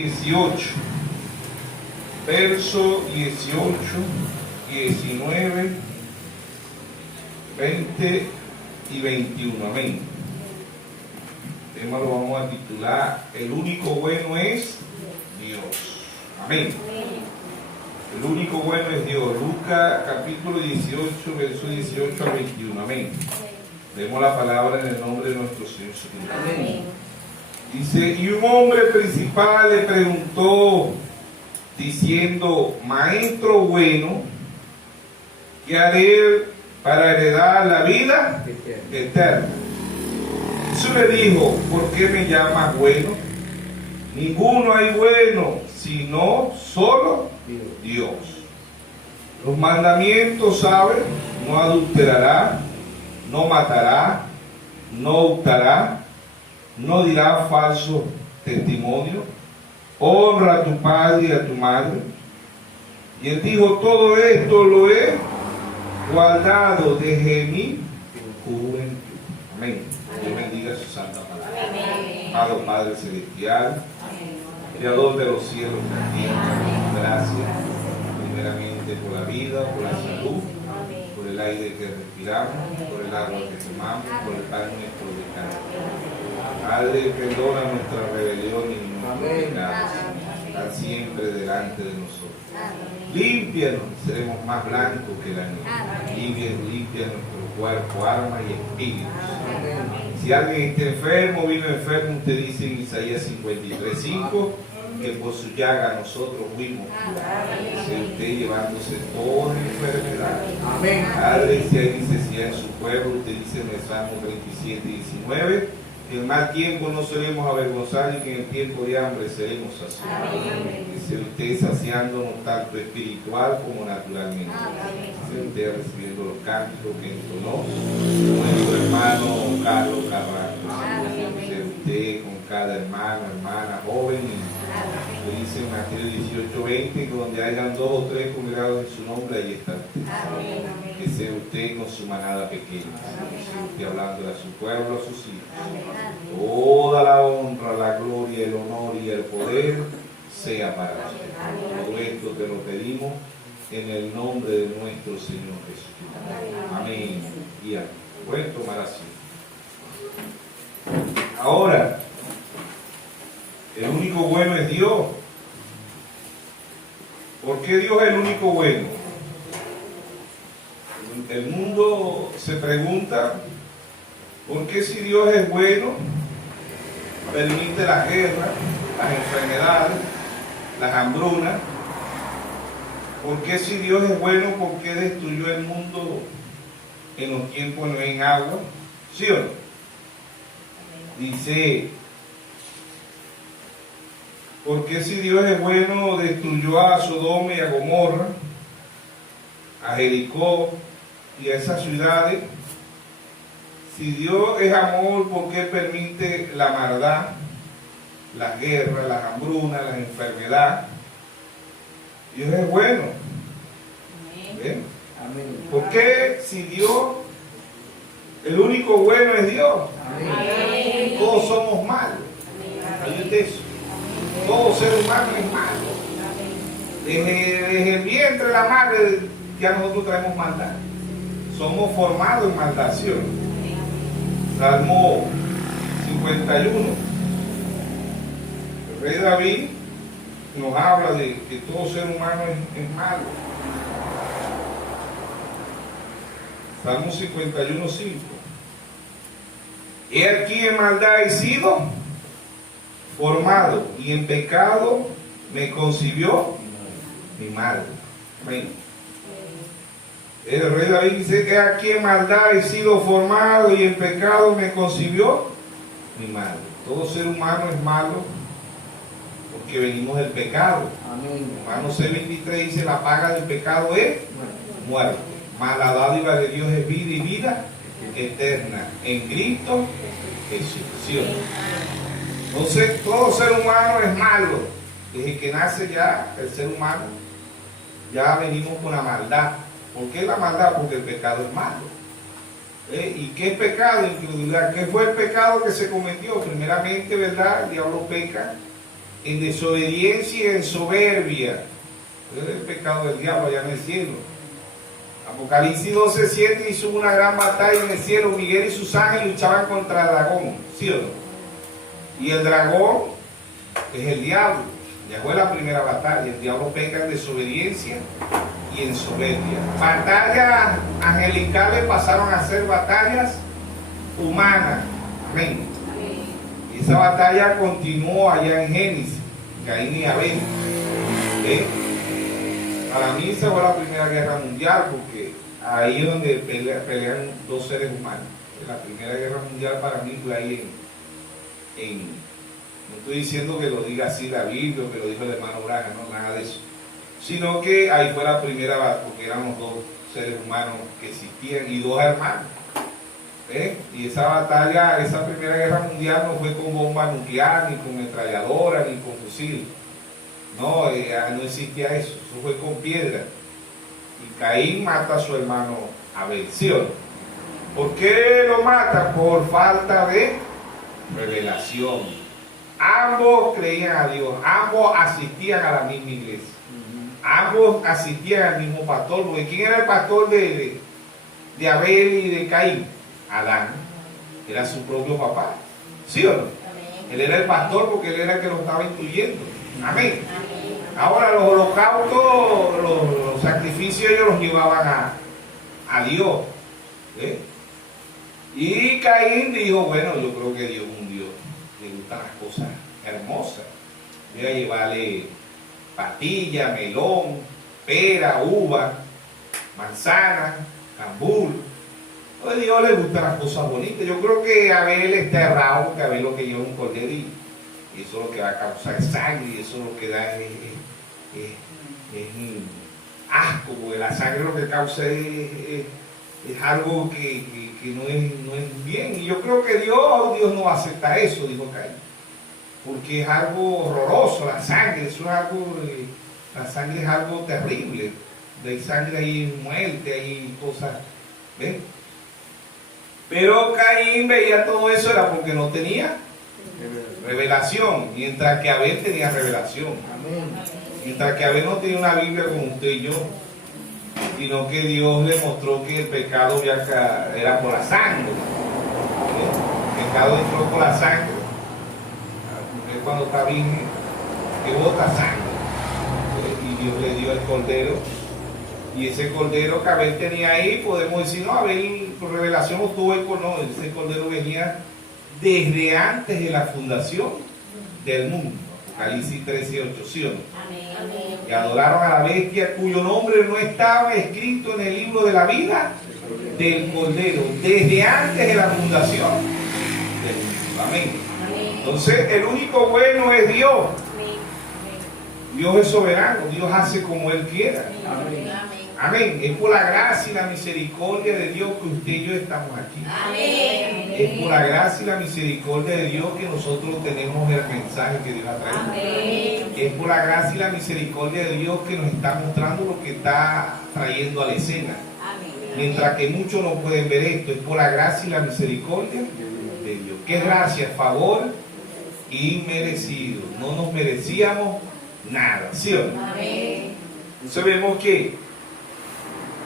18, verso 18, 19, 20 y 21. Amén. El tema lo vamos a titular: el único bueno es Dios. Amén. El único bueno es Dios. Lucas capítulo 18, verso 18 al 21. Amén. Leemos la palabra en el nombre de nuestro Señor Jesucristo. Amén. Dice: y un hombre principal le preguntó, diciendo: Maestro bueno, ¿qué haré para heredar la vida eterna? Jesús le dijo: ¿por qué me llamas bueno? Ninguno hay bueno, sino solo Dios. Los mandamientos, ¿sabes? No adulterará, no matará, no hurtará, no dirá falso testimonio, honra a tu padre y a tu madre. Y él dijo: todo esto lo he guardado desde mi juventud. Amén. Dios bendiga su santa palabra. Amado Padre Celestial, Creador de los cielos y la tierra, gracias primeramente por la vida, por la salud, por el aire que respiramos, por el agua que tomamos, por el pan nuestro de cada día. Padre, perdona nuestra rebelión y nuestros pecados, están siempre delante de nosotros. Límpianos, seremos más blancos que la nieve. Limpia nuestro cuerpo, alma y espíritu. Si alguien está enfermo, vino enfermo, usted dice en Isaías 53:5, que por su llaga nosotros fuimos curados. Usted llevándose toda enfermedad. Amén. Padre, si hay necesidad en su pueblo, usted dice en el Salmo 37:19, que en mal tiempo no seremos avergonzados y que en el tiempo de hambre seremos saciados. Dice usted saciándonos tanto espiritual como naturalmente. Dice usted recibiendo los cánticos que entonó nuestro hermano Carlos Carrasco. Dice usted con cada hermano, hermana, joven. Y dice en Mateo 18:20 que donde hayan 2 o 3 congregados en su nombre, ahí está usted. Que sea usted con su manada pequeña. Usted hablando a su pueblo, a sus hijos. Toda la honra, la gloria, el honor y el poder sea para usted. Todo esto te lo pedimos en el nombre de nuestro Señor Jesucristo. Amén. Y amén. Pueden tomar así. Ahora, el único bueno es Dios. ¿Por qué Dios es el único bueno? El mundo se pregunta: ¿por qué si Dios es bueno, permite la guerra, las enfermedades, las hambrunas? ¿Por qué si Dios es bueno, por qué destruyó el mundo en los tiempos no en agua? ¿Sí o no? Dice: ¿por qué si Dios es bueno, destruyó a Sodoma y a Gomorra, a Jericó y a esas ciudades? Si Dios es amor, ¿por qué permite la maldad, las guerras, las hambrunas, las enfermedades? Dios es bueno. ¿Ven? ¿Por qué si Dios, el único bueno es Dios? Amén. Todos somos malos. ¿Sabes eso? Todo ser humano es malo. Desde el vientre de la madre ya nosotros traemos maldad. Somos formados en maldación. Salmo 51. El rey David nos habla de que todo ser humano es malo. Salmo 51:5. He aquí en maldad he sido formado, y en pecado me concibió mi madre. Amén. El rey David dice que aquí en maldad he sido formado y en pecado me concibió mi madre. Todo ser humano es malo porque venimos del pecado. Amén. Romanos 6:23 dice: la paga del pecado es muerte, mas la dádiva de Dios es vida y vida eterna en Cristo Jesús. ¿Sí? Entonces todo ser humano es malo. Desde que nace ya el ser humano ya venimos con la maldad. ¿Por qué la maldad? Porque el pecado es malo. ¿Y qué es pecado? ¿Qué fue el pecado que se cometió? Primeramente, ¿verdad? El diablo peca en desobediencia y en soberbia. Ese es el pecado del diablo allá en el cielo. Apocalipsis 12:7 hizo una gran batalla en el cielo. Miguel y sus ángeles luchaban contra el dragón, ¿sí o no? Y el dragón es el diablo. Ya fue la primera batalla. El diablo peca en desobediencia y en soberbia. Batallas angelicales pasaron a ser batallas humanas. Amén. Y esa batalla continuó allá en Génesis, Caín y Abel. Para mí esa fue la Primera Guerra Mundial, porque ahí es donde pelean dos seres humanos. La Primera Guerra Mundial para mí fue ahí no estoy diciendo que lo diga así la Biblia o que lo dijo el hermano Braga, no, nada de eso. Sino que ahí fue la primera, porque eran los dos seres humanos que existían y dos hermanos. Y esa batalla, esa Primera Guerra Mundial no fue con bomba nuclear, ni con metralladora, ni con fusil. No, no existía eso fue con piedra. Y Caín mata a su hermano Abel, ¿sí o no? ¿Por qué lo mata? Por falta de revelación. Ambos creían a Dios, ambos asistían a la misma iglesia, ambos asistían al mismo pastor, porque ¿quién era el pastor de Abel y de Caín? Adán, era su propio papá, ¿sí o no? Amén. Él era el pastor porque él era el que lo estaba instruyendo. Amén. Amén. Ahora los holocaustos, los sacrificios ellos los llevaban a Dios. Y Caín dijo, bueno, yo creo que Dios es un Dios, le gustan las cosas hermosas. Voy a llevarle patilla, melón, pera, uva, manzana, cambur. A Dios le gustan las cosas bonitas. Yo creo que Abel está errado porque Abel lo que lleva es un cordero y eso es lo que va a causar sangre y eso es lo que da es asco, porque la sangre lo que causa es algo que no es bien. Y yo creo que Dios no acepta eso, dijo Caín, porque es algo horroroso. La sangre, eso es algo, la sangre es algo terrible. De sangre hay muerte, hay cosas, ¿ven? Pero Caín veía todo eso era porque no tenía revelación, mientras que Abel tenía revelación. Mientras que Abel no tenía una Biblia como usted y yo, sino que Dios le mostró que el pecado ya era por la sangre. El pecado entró por la sangre. Porque cuando está virgen, que bota sangre. Y Dios le dio el cordero. Y ese cordero que Abel tenía ahí, podemos decir, no, Abel por revelación obtuvo el cordero. No, ese cordero venía desde antes de la fundación del mundo. Apocalipsis 13:8, ¿sí o no? Amén. Y adoraron a la bestia cuyo nombre no estaba escrito en el libro de la vida del Cordero, desde antes de la fundación del mundo. Amén. Entonces, el único bueno es Dios. Dios es soberano, Dios hace como Él quiera. Amén. Amén. Es por la gracia y la misericordia de Dios que usted y yo estamos aquí. Amén. Es por la gracia y la misericordia de Dios que nosotros tenemos el mensaje que Dios ha traído. Amén. Es por la gracia y la misericordia de Dios que nos está mostrando lo que está trayendo a la escena. Amén. Mientras que muchos no pueden ver esto, es por la gracia y la misericordia de Dios. ¿Qué es gracia? Favor inmerecido. No nos merecíamos nada, ¿sí o no? Amén. Entonces vemos que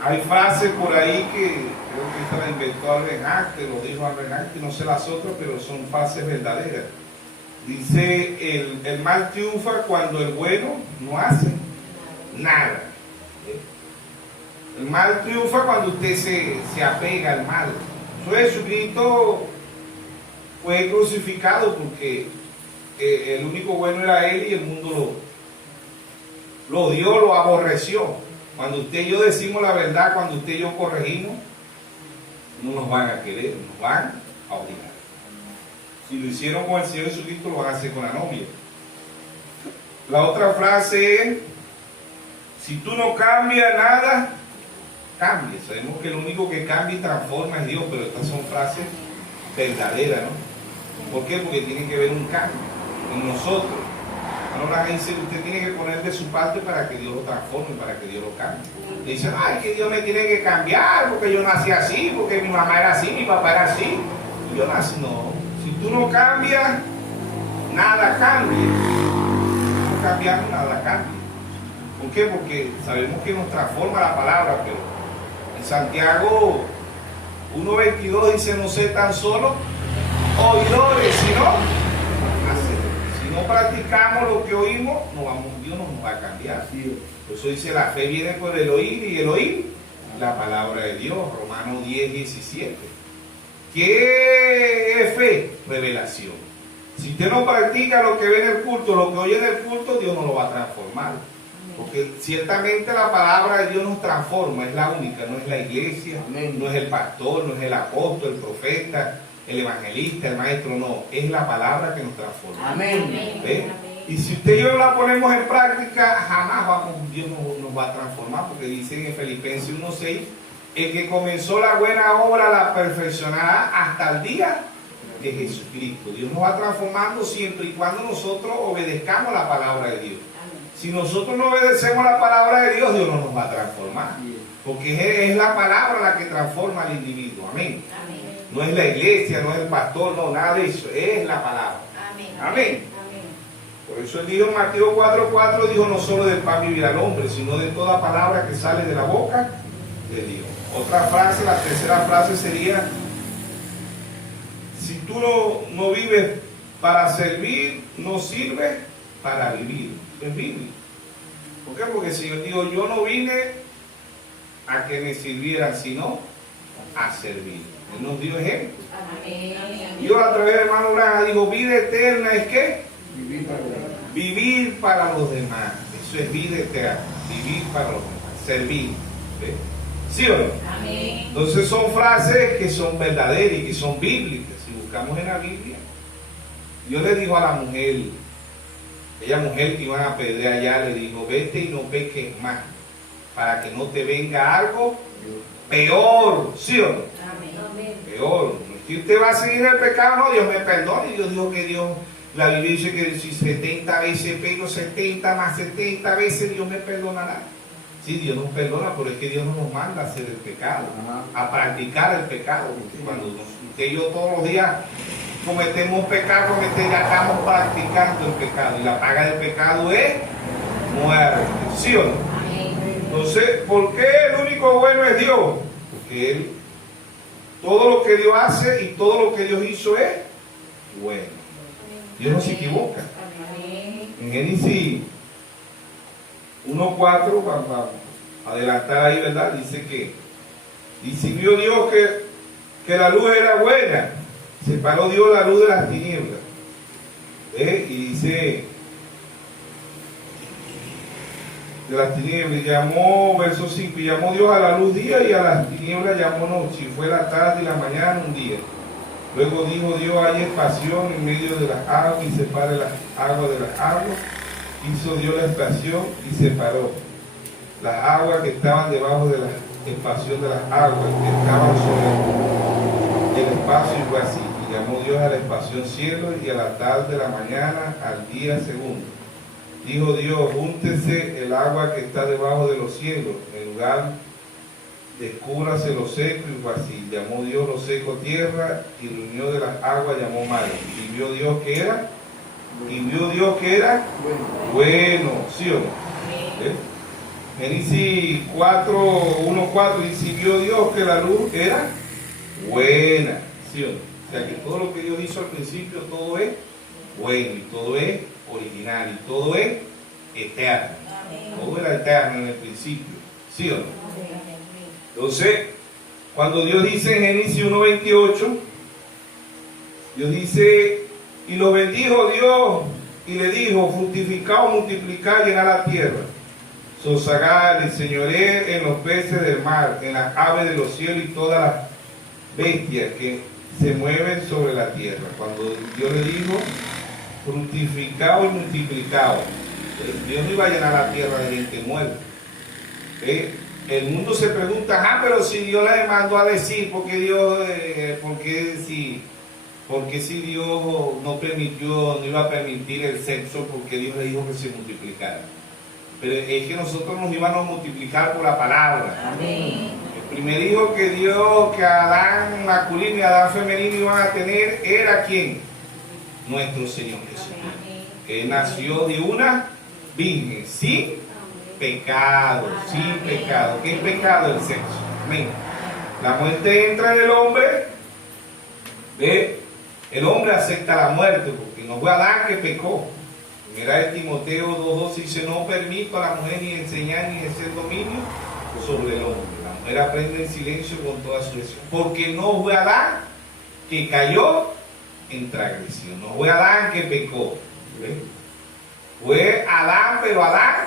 hay frases por ahí que creo que esta la inventó Albert Einstein, lo dijo Albert Einstein, no sé las otras, pero son frases verdaderas. Dice, el mal triunfa cuando el bueno no hace nada. El mal triunfa cuando usted se apega al mal. Entonces Jesucristo fue crucificado porque el único bueno era Él y el mundo lo odió, lo aborreció. Cuando usted y yo decimos la verdad, cuando usted y yo corregimos, no nos van a querer, nos van a odiar. Si lo hicieron con el Señor Jesucristo, lo van a hacer con la novia. La otra frase es, si tú no cambias nada, cambia. Sabemos que lo único que cambia y transforma es Dios, pero estas son frases verdaderas, ¿no? ¿Por qué? Porque tiene que haber un cambio en nosotros. Ahora dice, usted tiene que poner de su parte para que Dios lo transforme, para que Dios lo cambie. Dice, ay, que Dios me tiene que cambiar, porque yo nací así, porque mi mamá era así, mi papá era así. Y yo nací, no. Si tú no cambias, nada cambia. cambiarnos, nada cambia. ¿Por qué? Porque sabemos que nos transforma la palabra, pero en Santiago 1:22 dice: no sé tan solo oidores, sino hacedores. Si no practicamos lo que oímos, Dios no nos va a cambiar. Por eso dice: la fe viene por el oír, y el oír la palabra de Dios. Romanos 10:17. ¿Qué es fe? Revelación. Si usted no practica lo que ve en el culto, lo que oye en el culto, Dios no lo va a transformar. Porque ciertamente la palabra de Dios nos transforma, es la única, no es la iglesia, no es el pastor, no es el apóstol, el profeta, el evangelista, el maestro, no, es la palabra que nos transforma. Amén. ¿Ve? Y si usted y yo la ponemos en práctica, jamás Dios nos va a transformar, porque dice en Filipenses 1:6, el que comenzó la buena obra la perfeccionará hasta el día de Jesucristo. Dios nos va transformando siempre y cuando nosotros obedezcamos la palabra de Dios. Si nosotros no obedecemos la palabra de Dios, Dios no nos va a transformar. Porque es la palabra la que transforma al individuo. Amén. No es la iglesia, no es el pastor, no, nada de eso. Es la palabra. Amén. Por eso él dijo en Mateo 4:4, dijo: no solo del pan vivirá el hombre, sino de toda palabra que sale de la boca de Dios. Otra frase, la tercera frase sería: si tú no vives para servir, no sirves para vivir. Es bíblico. ¿Por qué? Porque el Señor dijo: yo no vine a que me sirvieran, sino a servir. Él nos dio ejemplo. Dios a través de hermano Branham dijo: vida eterna es ¿qué? Vivir para los demás. Eso es vida eterna. Vivir para los demás. Servir. ¿Ve? ¿Sí o no? Amén. Entonces son frases que son verdaderas y que son bíblicas. Si buscamos en la Biblia, Dios le dijo a la mujer, aquella mujer que iban a apedrear allá, le dijo: vete y no peques más, para que no te venga algo peor. ¿Sí o no? Amén. Peor. Si usted va a seguir el pecado, no, Dios me perdone. Dios dijo que la Biblia dice que si 70 veces pego, 70 más 70 veces, Dios me perdonará. Sí, Dios nos perdona, pero es que Dios no nos manda a hacer el pecado, a practicar el pecado. Cuando usted y yo todos los días cometemos pecado, ya estamos practicando el pecado, y la paga del pecado es muerte. ¿Sí o no? Entonces, ¿por qué el único bueno es Dios? Porque todo lo que Dios hace y todo lo que Dios hizo es bueno. Dios no se equivoca. En Génesis 1:4, vamos a adelantar ahí, ¿verdad? Dice que, y si vio Dios que la luz era buena, separó Dios la luz de las tinieblas. Y dice, de las tinieblas, y llamó, verso 5, y llamó Dios a la luz día, y a las tinieblas llamó noche, y fue la tarde y la mañana un día. Luego dijo Dios: hay espación en medio de las aguas, y separe las aguas de las aguas. Hizo Dios la espación y separó las aguas que estaban debajo de la espación de las aguas que estaban sobre el espacio, y fue así. Y llamó Dios a la espación cielo, y a la tarde de la mañana al día segundo. Dijo Dios: júntese el agua que está debajo de los cielos, en lugar descúbrase lo seco, y fue así. Llamó Dios lo seco tierra, y reunió de las aguas llamó mares. Y vio Dios que era, bueno. ¿Sí o no? Génesis 4:1-4, y si vio Dios que la luz era buena. ¿Sí o no? O sea que todo lo que Dios hizo al principio, todo es bueno, y todo es original, y todo es eterno. Todo era eterno en el principio. ¿Sí o no? Entonces, cuando Dios dice en Génesis 1:28, Dios dice: y lo bendijo Dios y le dijo: fructificad, multiplicad, llenad la tierra, sosegad, señoré en los peces del mar, en las aves de los cielos y todas las bestias que se mueven sobre la tierra. Cuando Dios le dijo: fructificad y multiplicad, Dios no iba a llenar la tierra de gente muerta. El mundo se pregunta: pero si Dios le mandó a decir, ¿por qué si Dios no iba a permitir el sexo? Porque Dios le dijo que se multiplicara. Pero es que nosotros nos íbamos a multiplicar por la palabra. Amén. El primer hijo que Adán masculino y Adán femenino iban a tener era ¿quién? Nuestro Señor Jesús. Que nació de una virgen, sin pecado, sin pecado. ¿Qué es pecado? El sexo. Amén. La muerte entra en el hombre, ¿ve? El hombre acepta la muerte, porque no fue Adán que pecó. Mira de Timoteo 2:2 dice: no permito a la mujer ni enseñar ni ejercer dominio sobre el hombre. La mujer aprende en silencio con toda su lesión, porque no fue Adán que cayó en transgresión, no fue Adán que pecó, ¿ve? Fue Adán, pero Adán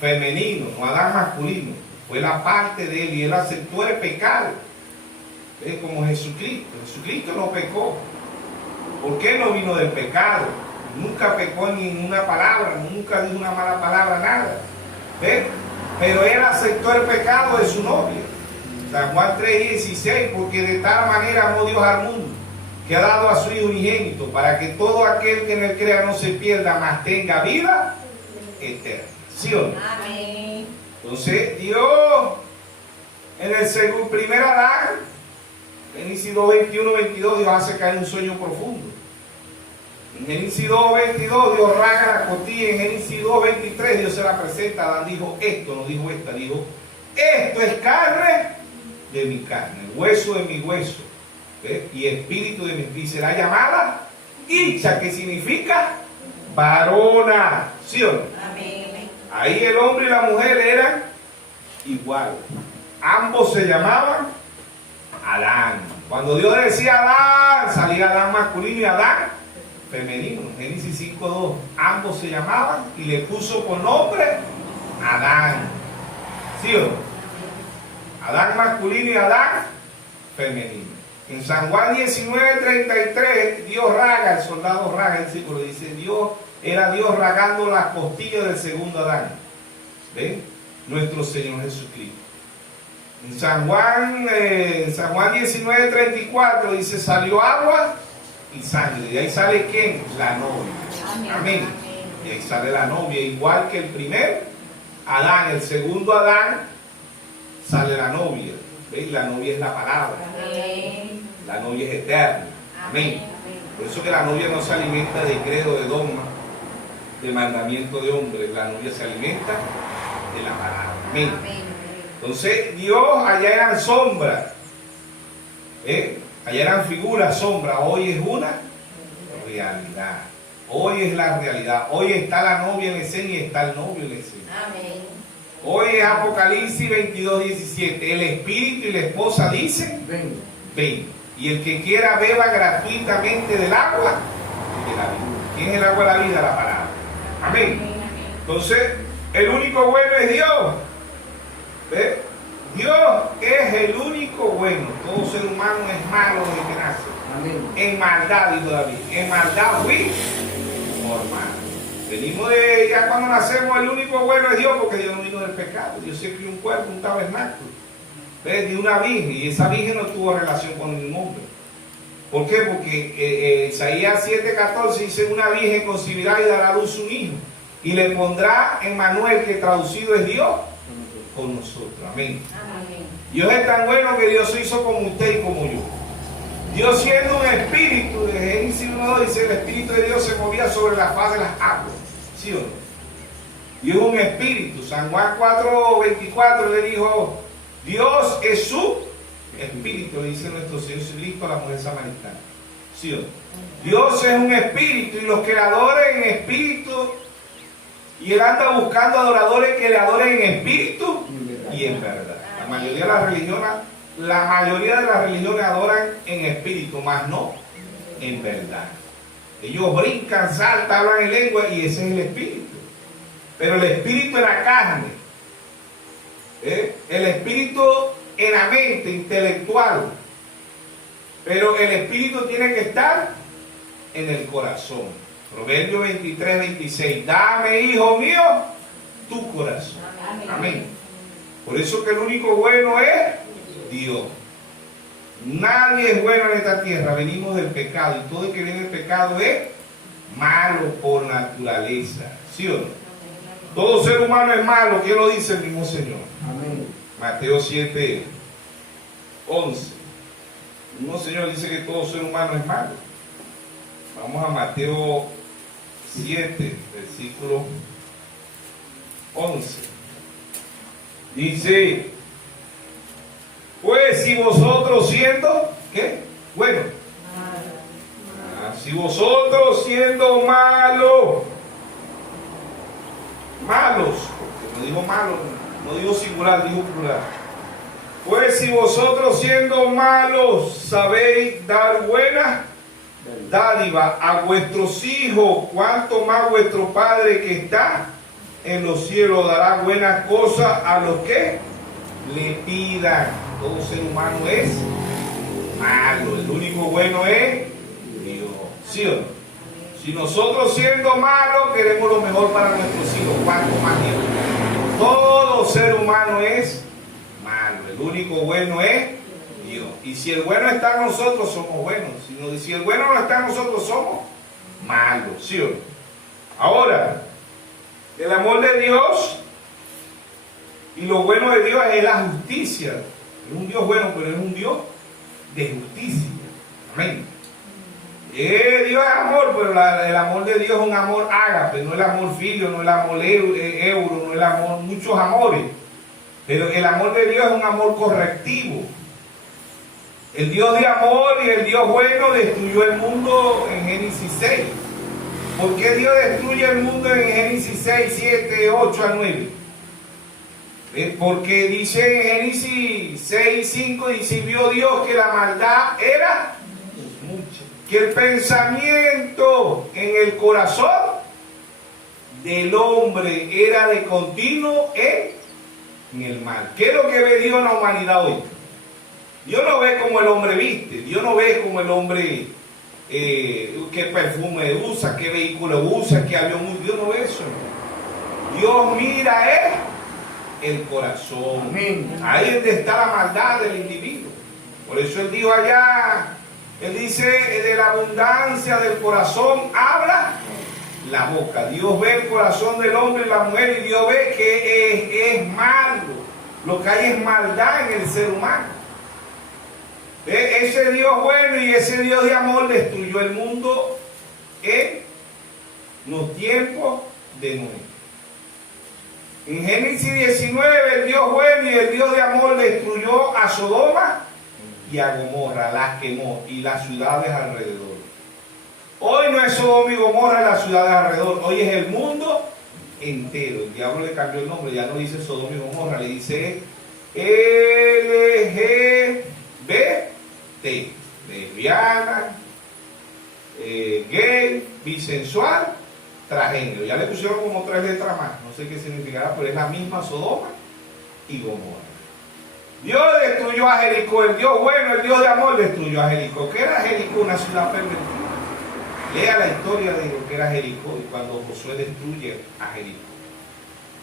femenino, no Adán masculino. Fue la parte de él y él aceptó el pecado, ¿ve? Como Jesucristo. Jesucristo no pecó. ¿Por qué no vino del pecado? Nunca pecó ni en una palabra, nunca dijo una mala palabra, nada, ¿ve? Pero él aceptó el pecado de su novia. San Juan 3:16, porque de tal manera amó Dios al mundo, que ha dado a su Hijo unigénito, para que todo aquel que en él crea no se pierda, mas tenga vida eterna. ¿Sí o no? Amén. Entonces Dios, en el primer Adán, Génesis 2:21-22, Dios hace caer un sueño profundo. En Génesis 2:22 Dios rasga la costilla. En Génesis 2:23 Dios se la presenta. Adán dijo esto, no dijo esta, dijo: esto es carne de mi carne, hueso de mi hueso, ¿ves? Y espíritu de mi espíritu. Será llamada Isha, que significa varona. ¿Sí o no? Amén. Ahí el hombre y la mujer eran iguales. Ambos se llamaban Adán. Cuando Dios decía Adán, salía Adán masculino y Adán femenino. Génesis 5:2. Ambos se llamaban y le puso por nombre Adán. ¿Sí o no? Adán masculino y Adán femenino. En San Juan 19:33, Dios raga, el soldado raga, el círculo dice: era Dios ragando las costillas del segundo Adán. ¿Ven? Nuestro Señor Jesucristo. En San Juan 19:34 dice: salió agua y sangre. ¿Y ahí sale quién? La novia. Amén. Y ahí sale la novia, igual que el primer Adán. El segundo Adán sale la novia. ¿Veis? La novia es la palabra. Amén. La novia es eterna. Amén. Por eso que la novia no se alimenta de credo, de dogma, de mandamiento de hombres. La novia se alimenta de la palabra. Amén. Entonces Dios, allá eran sombras, allá eran figuras, sombras. Hoy es una realidad. Hoy es la realidad. Hoy está la novia en escena y está el novio en escena. Amén. Hoy es Apocalipsis 22:17. El espíritu y la esposa dicen: ven, ven. Y el que quiera beba gratuitamente del agua de la vida. ¿Quién es el agua de la vida? La palabra. Amén. Entonces, el único bueno es Dios. ¿Ve? Dios es el único bueno. Todo ser humano es malo desde que nace. Amén. En maldad, dijo David. En maldad fui formado. Venimos de, ya cuando nacemos, el único bueno es Dios, porque Dios no vino del pecado. Dios se crió un cuerpo, un tabernáculo, ¿ves? De una virgen, y esa virgen no tuvo relación con ningún hombre. ¿Por qué? Porque Isaías 7:14 dice: una virgen concebirá y dará a luz un hijo, y le pondrá Emmanuel, que traducido es Dios con nosotros. Amén. Amén. Dios es tan bueno que Dios se hizo como usted y como yo. Dios, siendo un espíritu, de Génesis 1:2 dice: el espíritu de Dios se movía sobre la faz de las aguas. ¿Sí o no? Dios es un espíritu. San Juan 4:24 le dijo: Dios es su espíritu, le dice nuestro Señor Jesucristo a la mujer samaritana. ¿Sí o no? Dios es un espíritu, y los que le adoren en espíritu, y Él anda buscando adoradores que le adoren en espíritu y en verdad. La mayoría de las religiones adoran en espíritu, mas no en verdad. Ellos brincan, saltan, hablan en lengua, y ese es el espíritu. Pero el espíritu en la carne, el espíritu en la mente, intelectual. Pero el espíritu tiene que estar en el corazón. Proverbios 23:26. Dame, hijo mío, tu corazón. Amén. Por eso que el único bueno es Dios. Nadie es bueno en esta tierra. Venimos del pecado, y todo el que viene del pecado es malo por naturaleza. ¿Sí o no? Todo ser humano es malo. ¿Quién lo dice? El mismo Señor. Amén. Mateo 7:11. El mismo Señor dice que todo ser humano es malo. Vamos a Mateo 7, versículo 11. Dice, pues si vosotros siendo, ¿qué? Bueno. Si vosotros siendo malos, porque no digo malo, no digo singular, digo plural. Pues si vosotros siendo malos sabéis dar buena dádiva a vuestros hijos, cuánto más vuestro Padre que está en los cielos dará buenas cosas a los que le pidan. Todo ser humano es malo, el único bueno es Dios. ¿Sí o no? Si nosotros siendo malos queremos lo mejor para nuestros hijos, cuánto más Dios. Todo ser humano es malo, el único bueno es Dios. Y si el bueno está en nosotros, somos buenos. Si el bueno no está en nosotros, somos malos. ¿Sí o no? Ahora, el amor de Dios y lo bueno de Dios es la justicia. Es un Dios bueno, pero es un Dios de justicia. Amén. Dios es amor, pero el amor de Dios es un amor ágape, no el amor filio, no el amor euro, no el amor, muchos amores. Pero el amor de Dios es un amor correctivo. El Dios de amor y el Dios bueno destruyó el mundo en Génesis 6. ¿Por qué Dios destruye el mundo en Génesis 6, 7, 8 a 9? Porque dice en Génesis 6, 5, dice, vio Dios que la maldad era mucha, que el pensamiento en el corazón del hombre era de continuo en el mal. ¿Qué es lo que ve Dios en la humanidad hoy? Dios no ve como el hombre viste, Dios no ve como el hombre qué perfume usa, qué vehículo usa, qué avión usa. Dios no ve eso. Dios mira el corazón. Amén. Ahí es donde está la maldad del individuo. Por eso Él dijo allá, Él dice, de la abundancia del corazón habla la boca. Dios ve el corazón del hombre y la mujer y Dios ve que es malo. Lo que hay es maldad en el ser humano. Ese Dios bueno y ese Dios de amor destruyó el mundo en los tiempos de Noé. En Génesis 19 el Dios bueno y el Dios de amor destruyó a Sodoma y a Gomorra, las quemó y las ciudades alrededor. Hoy no es Sodoma y Gomorra las ciudades alrededor, hoy es el mundo entero. El diablo le cambió el nombre, ya no dice Sodoma y Gomorra, le dice LGBT, lesbiana, gay, bisensual, transgénero. Ya le pusieron como 3 letras más, no sé qué significará, pero es la misma Sodoma y Gomorra. Dios destruyó a Jericó, el Dios bueno, el Dios de amor destruyó a Jericó. ¿Qué era Jericó? Una ciudad pervertida. Lea la historia de lo que era Jericó y cuando Josué destruye a Jericó.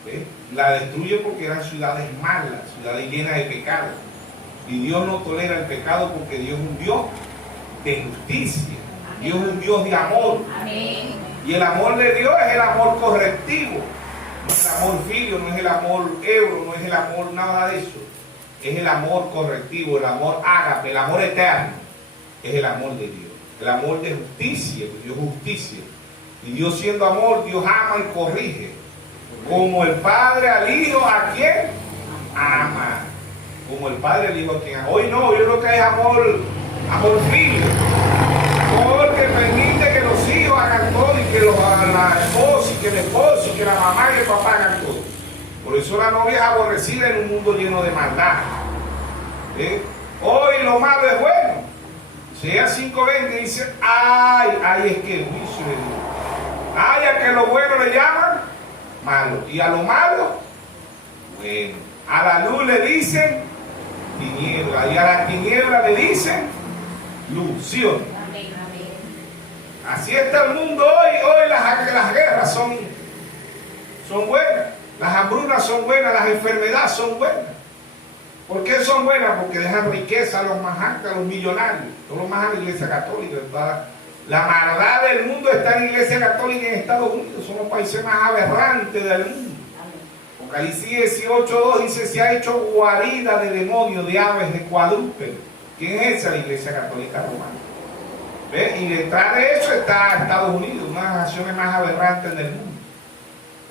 ¿Ves? La destruye porque eran ciudades malas, ciudades llenas de pecado. Y Dios no tolera el pecado porque Dios es un Dios de justicia. Amén. Dios es un Dios de amor. Amén. Y el amor de Dios es el amor correctivo. No es el amor filio, no es el amor euro, no es el amor nada de eso. Es el amor correctivo, el amor ágape, el amor eterno. Es el amor de Dios. El amor de justicia, Dios es justicia. Y Dios siendo amor, Dios ama y corrige. Como el Padre al Hijo, ¿a quién? Ama. Como el Padre al Hijo, ¿a quién ama? Hoy no, yo creo que es amor filio. Porque permite que los hijos hagan todo y que la esposa y que el esposo y que la mamá y el papá hagan todo. Por eso la novia es aborrecida en un mundo lleno de maldad. Hoy lo malo es bueno. Sea 5:20 dice, ay, es que el juicio de Dios. Ay, a que lo bueno le llaman malo. Y a lo malo, bueno. A la luz le dicen tiniebla. Y a la tiniebla le dicen luz. ¿Sí o no? Amén, amén. Así está el mundo hoy. Hoy las guerras son buenas. Las hambrunas son buenas. Las enfermedades son buenas. ¿Por qué son buenas? Porque dejan riqueza a los más altos, a los millonarios. Todos los más a la Iglesia Católica. La maldad del mundo está en la Iglesia Católica en Estados Unidos. Son los países más aberrantes del mundo. Apocalipsis 18:2 dice, se ha hecho guarida de demonios, de aves, de cuadrúpedos. ¿Quién es esa? La Iglesia Católica Romana. ¿Ves? Y detrás de eso está Estados Unidos, una de las naciones más aberrantes del mundo.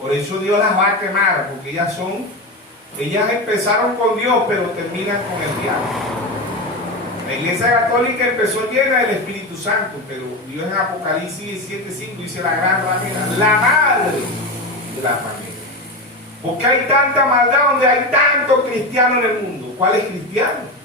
Por eso Dios las va a quemar, porque ellas empezaron con Dios, pero terminan con el diablo. La Iglesia Católica empezó llena del Espíritu Santo, pero Dios en Apocalipsis 7:5 dice la gran ramera, la madre de la ramera. Porque hay tanta maldad donde hay tanto cristiano en el mundo. ¿Cuál es cristiano?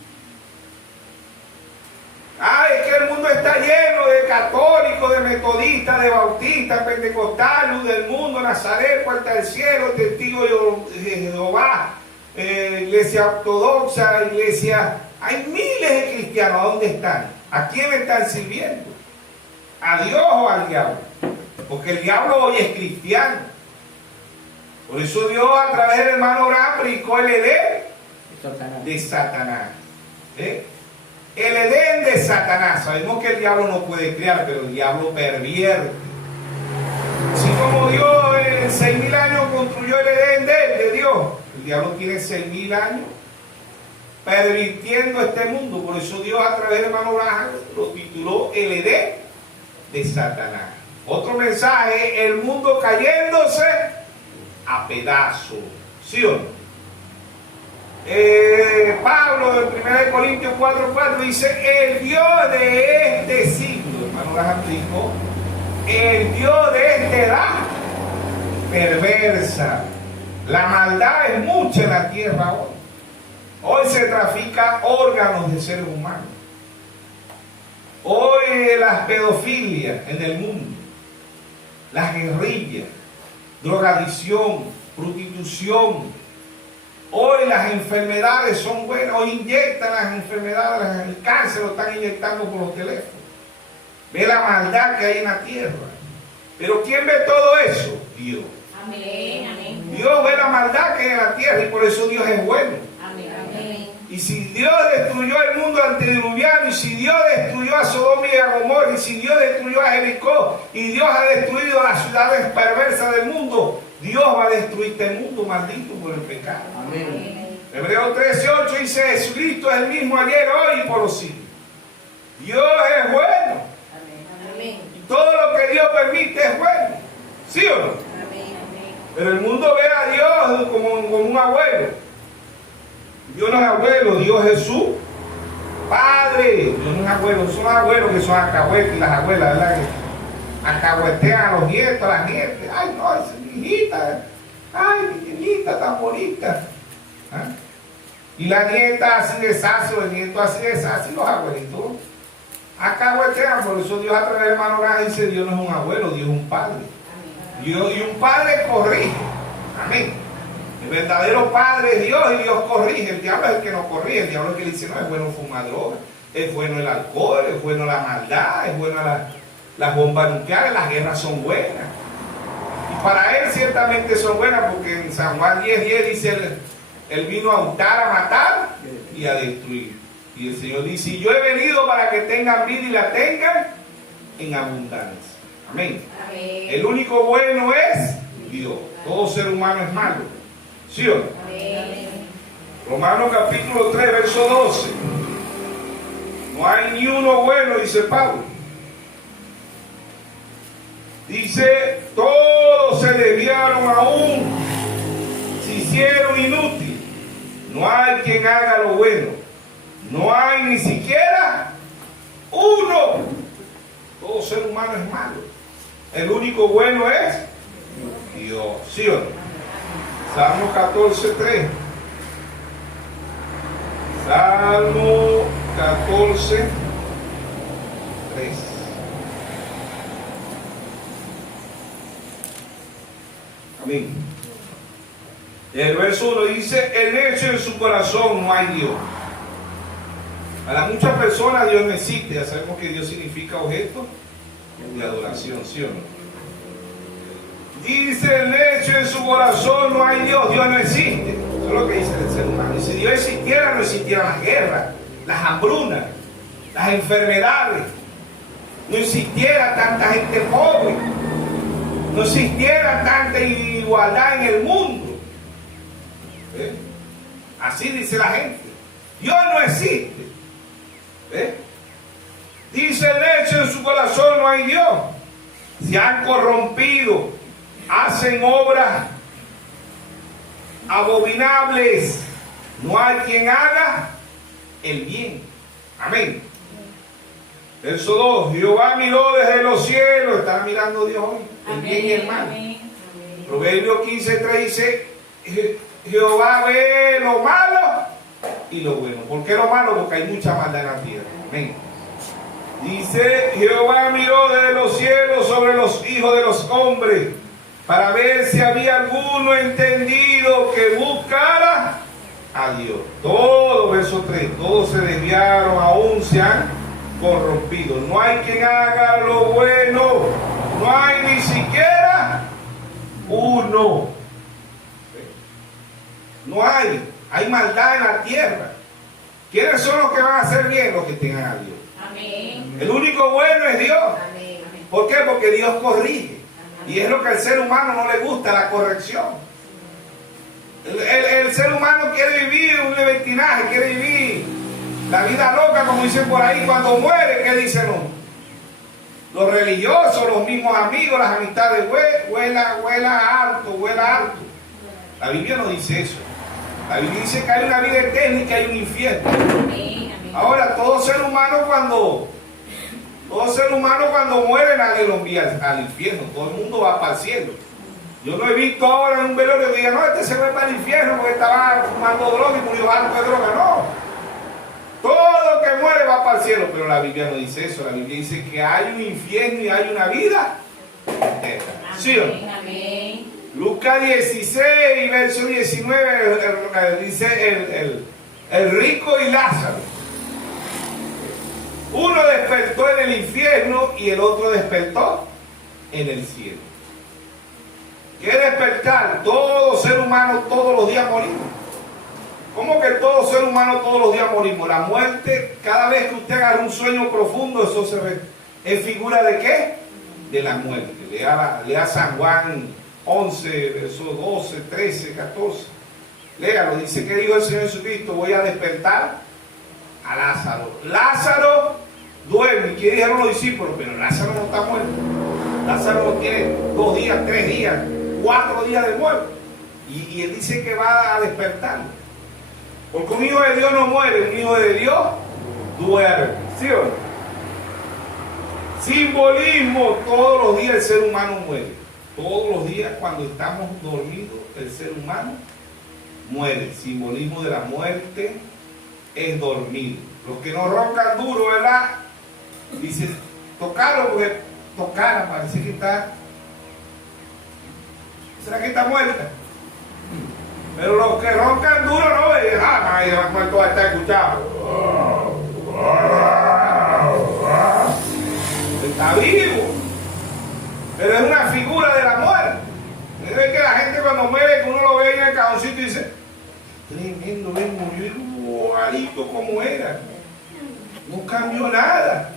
Es que el mundo está lleno de católicos, de metodistas, de bautistas, pentecostales, luz del mundo, Nazaret, Puerta del Cielo, Testigo de Jehová, iglesia ortodoxa, iglesia. Hay miles de cristianos. ¿A dónde están? ¿A quién están sirviendo? ¿A Dios o al diablo? Porque el diablo hoy es cristiano. Por eso Dios a través del hermano Abraham predicó el Edén de Satanás. El Edén de Satanás. Sabemos que el diablo no puede crear, pero el diablo pervierte. Así como Dios en 6.000 años construyó el Edén de Dios, el diablo tiene 6.000 años pervirtiendo este mundo. Por eso Dios a través del hermano Abraham lo tituló el Edén de Satanás. Otro mensaje, el mundo cayéndose a pedazos. ¿Sí o no? Pablo en 1 Corintios 4:4 dice, el Dios de este siglo, hermano Abraham dijo, el Dios de esta edad perversa. La maldad es mucha en la tierra hoy. Hoy se trafica órganos de seres humanos. Hoy las pedofilias en el mundo, las guerrillas, drogadicción, prostitución. Hoy las enfermedades son buenas. Hoy inyectan las enfermedades, el cáncer lo están inyectando por los teléfonos. Ve la maldad que hay en la tierra. Pero ¿quién ve todo eso? Dios. Amén, amén. Dios ve la maldad que hay en la tierra y por eso Dios es bueno. Amén, amén. Y si Dios destruyó el mundo antediluviano, y si Dios destruyó a Sodoma y a Gomorra, y si Dios destruyó a Jericó, y Dios ha destruido a las ciudades perversas del mundo, Dios va a destruir este mundo maldito por el pecado. Amén. Hebreos 13:8 dice, Jesucristo es el mismo ayer, hoy y por los siglos. Dios es bueno. Amén. Y todo lo que Dios permite es bueno. ¿Sí o no? Amén. Pero el mundo ve a Dios como un abuelo. Dios no es abuelo, Dios es su padre. Dios no es abuelo, son abuelos que son alcahuetes y las abuelas, ¿verdad? Que alcahuetean a los nietos, a las nietas. Ay, no, esa es mi hijita. Ay, mi niñita tan bonita. ¿Ah? Y la nieta así deshace, el nieto así deshace, y los abuelitos alcahuetean. Por eso Dios a través del hermano Abraham dice, Dios no es un abuelo, Dios es un padre. Dios, y un padre corrige. Amén. El verdadero padre es Dios y Dios corrige. El diablo es el que no corrige. El diablo es el que dice, no, es bueno fumar droga, es bueno el alcohol, es bueno la maldad, es bueno las bombas nucleares, las guerras son buenas. Y para él ciertamente son buenas, porque en San Juan 10:10 dice, él vino a hurtar, a matar y a destruir. Y el Señor dice, yo he venido para que tengan vida y la tengan en abundancia. Amén. Amén. El único bueno es Dios. Todo ser humano es malo. ¿Sí o no? Amén. Romanos capítulo 3, verso 12. No hay ni uno bueno, dice Pablo. Dice, todos se desviaron aún, se hicieron inútil. No hay quien haga lo bueno. No hay ni siquiera uno. Todo ser humano es malo. El único bueno es Dios. ¿Sí o no? Salmo 14:3. Salmo 14:3. Amén. El verso 1 dice, el necio en su corazón no hay Dios. Para muchas personas Dios no existe. Ya sabemos que Dios significa objeto de adoración, ¿sí o no? Dice el necio en su corazón no hay Dios. Dios no existe. Eso es lo que dice el ser humano. Y si Dios existiera, no existieran las guerras, las hambrunas, las enfermedades. No existiera tanta gente pobre. No existiera tanta igualdad en el mundo. Así dice la gente. Dios no existe. Dice el necio en su corazón no hay Dios. Se han corrompido hacen obras abominables. No hay quien haga el bien. Amén. Verso 2. Jehová miró desde los cielos. ¿Está mirando Dios hoy? El bien y el mal. Proverbios 15:3 dice: Jehová ve lo malo y lo bueno. ¿Por qué lo malo? Porque hay mucha maldad en la tierra. Amén. Dice: Jehová miró desde los cielos sobre los hijos de los hombres para ver si había alguno entendido que buscara a Dios. Todos, verso 3, todos se desviaron, aún se han corrompido. No hay quien haga lo bueno, no hay ni siquiera uno. No hay maldad en la tierra. ¿Quiénes son los que van a hacer bien? Los que tengan a Dios. Amén. El único bueno es Dios. Amén. ¿Por qué? Porque Dios corrige. Y es lo que al ser humano no le gusta, la corrección. El ser humano quiere vivir un libertinaje, quiere vivir la vida loca, como dicen por ahí. Cuando muere, ¿qué dicen los religiosos, los mismos amigos, las amistades? Huela alto. La Biblia no dice eso. La Biblia dice que hay una vida eterna y que hay un infierno. Ahora, todo ser humano cuando muere, nadie lo envía al infierno. Todo el mundo va para el cielo. Yo no he visto ahora en un velorio que diga: no, este se fue para el infierno porque estaba fumando droga y murió harto de droga. No. Todo que muere va para el cielo. Pero la Biblia no dice eso. La Biblia dice que hay un infierno y hay una vida eterna. ¿Sí o no? Amén. Lucas 16, verso 19, dice el rico y Lázaro. Uno despertó en el infierno y el otro despertó en el cielo. ¿Qué despertar? Todo ser humano todos los días morimos. ¿Cómo que todo ser humano todos los días morimos? La muerte, cada vez que usted haga un sueño profundo, eso se ve. ¿Es figura de qué? De la muerte. Lea San Juan 11, versos 12, 13, 14. Léalo, dice que dijo el Señor Jesucristo: voy a despertar a Lázaro. Lázaro duerme. ¿Qué dijeron los discípulos? Pero Lázaro no está muerto. Lázaro no tiene 2 días, 3 días, 4 días de muerto. Y él dice que va a despertar. Porque un hijo de Dios no muere, un hijo de Dios duerme. ¿Sí o no? Simbolismo: todos los días el ser humano muere. Todos los días cuando estamos dormidos el ser humano muere. El simbolismo de la muerte es dormir. Los que no roncan duro, ¿verdad? Dicen: tocarlo, porque tocara parece que está. ¿Será que está muerta? Pero los que roncan duro no ven. Nadie va a muerto, está escuchando. Está vivo. Pero es una figura de la muerte. Es que la gente cuando muere, que uno lo ve en el cajoncito y dice: tremendo, murió igualito como era. No cambió nada.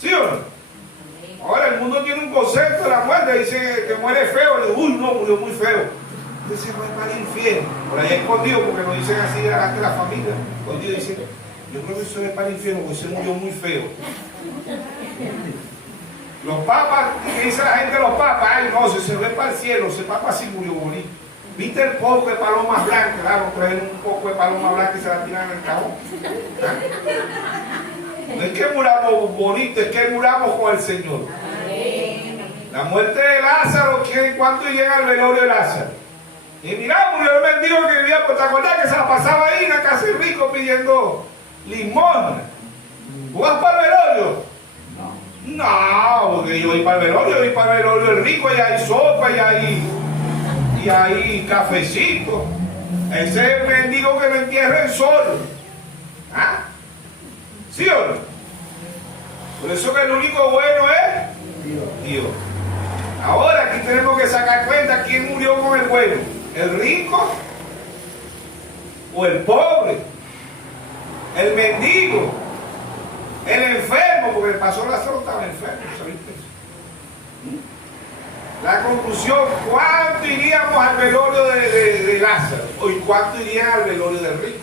¿Sí o no? Ahora el mundo tiene un concepto de la muerte. Dice que muere feo. Le digo: uy, no, murió muy feo. Entonces se fue para el infierno. Por ahí escondido, porque lo dicen así delante de la familia. Escondido dicen: yo creo que se fue para el infierno porque se murió muy feo. Los papas, ¿qué dice la gente de los papas? Ay, no, se fue para el cielo. Ese papa sí murió bonito. ¿Viste el poco de palomas blancas? Claro, traen un poco de paloma blanca y se la tiran en el cajón. ¿Ah? No es que muramos bonito, es que muramos con el Señor. La muerte de Lázaro, ¿cuánto llega al velorio de Lázaro? Y mira, murió el mendigo que vivía, pues te acordás que se la pasaba ahí en la casa del rico pidiendo limosna. ¿Tú vas para el velorio? No, porque yo voy para el velorio del rico, y hay sopa, y hay cafecito. Ese es el mendigo que me entierra el sol. ¿Ah? ¿Sí o no? Por eso que el único bueno es Dios. Ahora aquí tenemos que sacar cuenta quién murió con el bueno: el rico o el pobre, el mendigo, el enfermo, porque el pastor Lázaro estaba enfermo. ¿Sabiste eso? La conclusión: ¿cuánto iríamos al velorio de Lázaro? ¿Y cuánto irían al velorio del rico?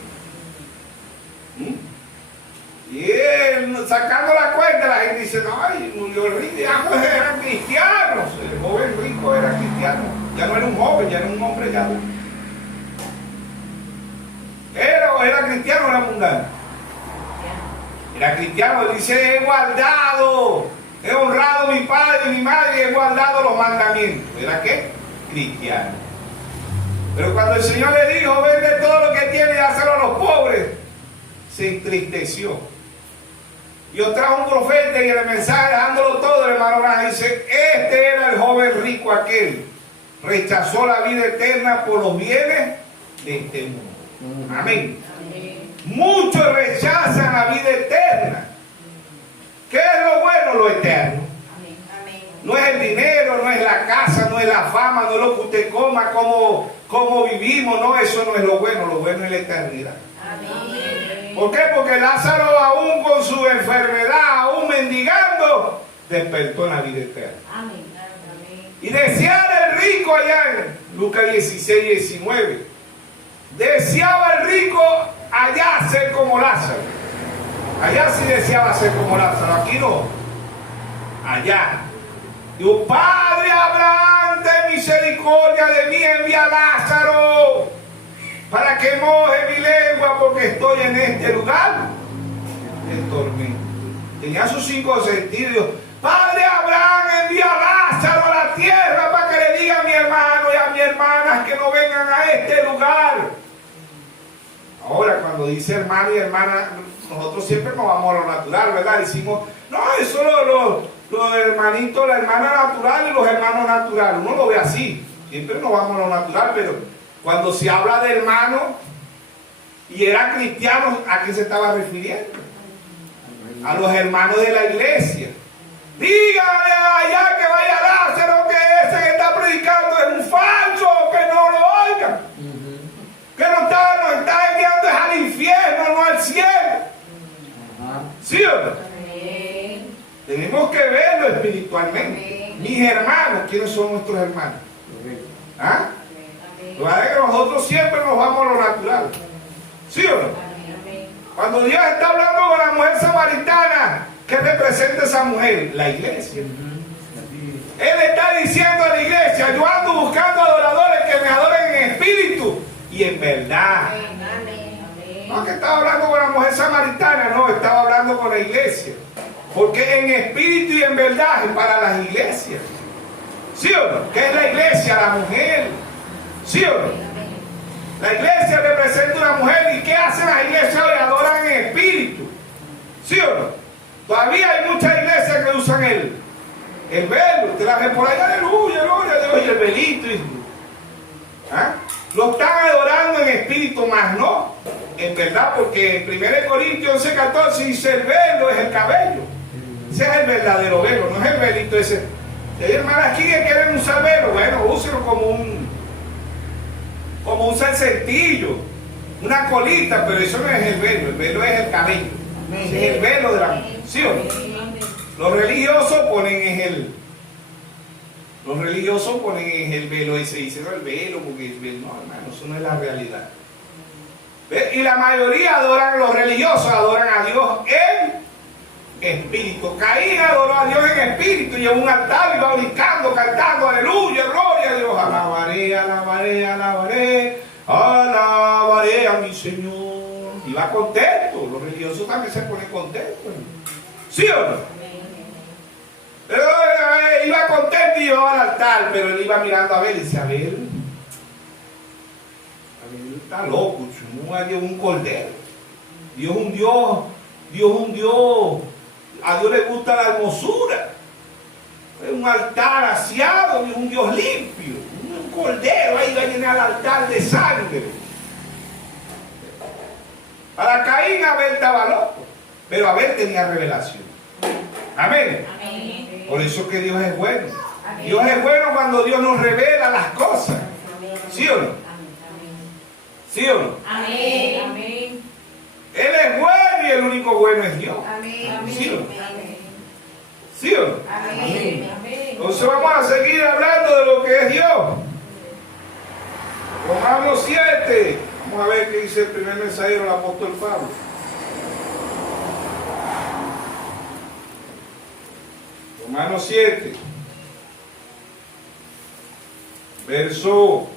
Y él, sacando la cuenta, la gente dice, no, ay, murió el rico, ya pues eran cristianos. El joven rico era cristiano. Ya no era un joven, ya era un hombre ya. Era cristiano o era mundano. Era cristiano, él dice, he guardado, he honrado a mi padre y mi madre y he guardado los mandamientos. ¿Era qué? Cristiano. Pero cuando el Señor le dijo, vende todo lo que tiene y dáselo a los pobres, se entristeció. Dios trajo un profeta y en el mensaje, dejándolo todo, el hermano Branham dice, este era el joven rico aquel. Rechazó la vida eterna por los bienes de este mundo. Amén. Muchos rechazan la vida eterna. ¿Qué es lo bueno? Lo eterno. No es el dinero, no es la casa, no es la fama, no es lo que usted coma, cómo vivimos, no, eso no es lo bueno es la eternidad. ¿Por qué? Porque Lázaro, aún con su enfermedad, aún mendigando, despertó en la vida eterna. Y deseaba el rico allá en Lucas 16, 19. Deseaba el rico allá ser como Lázaro. Allá sí deseaba ser como Lázaro, aquí no. Allá. Dios, Padre Abraham, ten misericordia de mí, envía a Lázaro para que moje mi lengua porque estoy en este lugar de tormento. Tenía sus 5 sentidos. Padre Abraham, envía a Lázaro a la tierra para que le diga a mi hermano y a mi hermana que no vengan a este lugar. Ahora, cuando dice hermano y hermana, nosotros siempre nos vamos a lo natural, ¿verdad? Decimos, no, eso los hermanitos, la hermana natural y los hermanos naturales. Uno lo ve así, siempre nos vamos a lo natural, pero cuando se habla de hermano y era cristiano, ¿a qué se estaba refiriendo? A los hermanos de la iglesia. Dígale allá que vaya Lázaro, que ese que está predicando es un falso, que no lo oigan. Que nos está enviando al infierno, no al cielo. ¿Sí o no? Tenemos que verlo espiritualmente. Mis hermanos, ¿quiénes son nuestros hermanos? ¿Ah? Lo que nosotros siempre nos vamos a lo natural. ¿Sí o no? Cuando Dios está hablando con la mujer samaritana, ¿qué representa esa mujer? La iglesia. Él está diciendo a la iglesia, yo ando buscando adoradores que me adoren en espíritu y en verdad. No que estaba hablando con la mujer samaritana, no, estaba hablando con la iglesia. Porque en espíritu y en verdad es para las iglesias. ¿Sí o no? ¿Qué es la iglesia? La mujer. ¿Sí o no? La iglesia representa una mujer. ¿Y qué hacen las iglesias hoy? Adoran en espíritu. ¿Sí o no? Todavía hay muchas iglesias que usan el velo. Usted la ve por ahí, aleluya, gloria a Dios, y el velito. ¿Ah? Lo están adorando en espíritu, más no en verdad, porque en 1 Corintios 11:14 dice el velo es el cabello. Ese es el verdadero velo, no es el velito ese. Si hay hermanas aquí que quieren usar velo, bueno, úsenlo como un salsentillo, una colita, pero eso no es el velo es el cabello. Ese es el velo de la mujer. ¿Sí o no? Los religiosos ponen en el velo ese, dicen no el velo, porque el velo, no hermano, eso no es la realidad. ¿Ves? Y la mayoría los religiosos adoran a Dios en espíritu. Caín adoró a Dios en espíritu, llevó un altar y va brincando, cantando, aleluya, gloria a Dios, alabaré, alabaré, alabaré, alabaré a mi Señor. Y va contento, los religiosos también se ponen contentos. ¿Sí o no? Pero iba contento y llevaba al altar, pero él iba mirando a ver y dice, a ver, está loco, no hay un cordero. Dios es un Dios, a Dios le gusta la hermosura. Es un altar aseado, es un Dios limpio, un cordero, ahí va a llenar al altar de sangre. Para Caín, Abel estaba loco, pero Abel tenía revelación. Amén. Amén. Por eso que Dios es bueno. Amén. Dios es bueno cuando Dios nos revela las cosas. ¿Sí o no? ¿Sí o no? Amén. Amén. Él es bueno y el único bueno es Dios. Amén. ¿Sí o no? ¿Sí o no? Amén. Entonces vamos a seguir hablando de lo que es Dios. Romanos 7. Vamos a ver qué dice el primer mensajero, el apóstol Pablo. Romanos 7, verso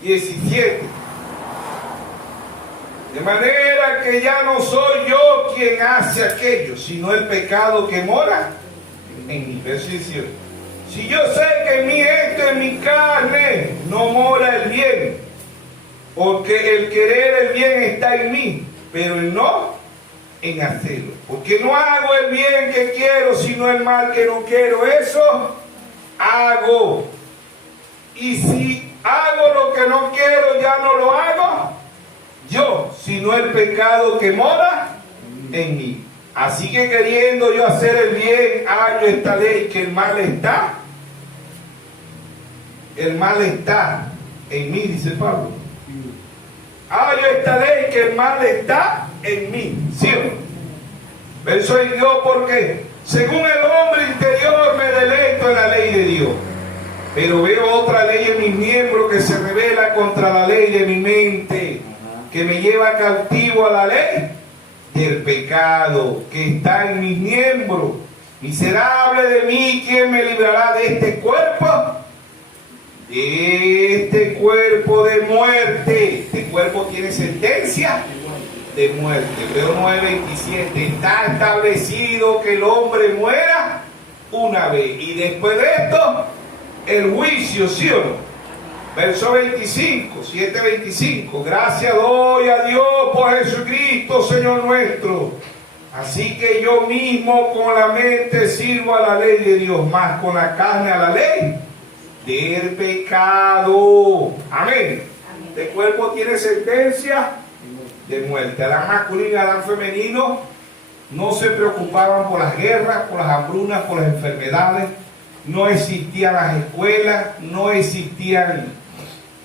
17. De manera que ya no soy yo quien hace aquello, sino el pecado que mora en mí. Verso 18. Si yo sé que en mí, esto en mi carne, no mora el bien, porque el querer el bien está en mí, pero el no en hacerlo. Porque no hago el bien que quiero, sino el mal que no quiero. Eso hago. Y si hago lo que no quiero, ya no lo hago yo, sino el pecado que mora en mí. Así que queriendo yo hacer el bien, hallo esta ley, que el mal está en mí, dice Pablo. Hallo esta ley, que el mal está en mí. ¿Sí o no? Verso 22, porque según el hombre interior me deleito en la ley de Dios, pero veo otra ley en mis miembros que se revela contra la ley de mi mente, que me lleva cautivo a la ley del pecado que está en mis miembros. Miserable de mí, ¿quién me librará de este cuerpo? De este cuerpo de muerte. Este cuerpo tiene sentencia de muerte. Hebreo 9:27. Está establecido que el hombre muera una vez, y después de esto el juicio, ¿sí o no? Verso 25, 7:25. Gracias doy a Dios por Jesucristo, Señor nuestro. Así que yo mismo con la mente sirvo a la ley de Dios, más con la carne a la ley del pecado. Amén. Este cuerpo tiene sentencia de muerte. Adán masculino y Adán femenino no se preocupaban por las guerras, por las hambrunas, por las enfermedades. No existían las escuelas, no existían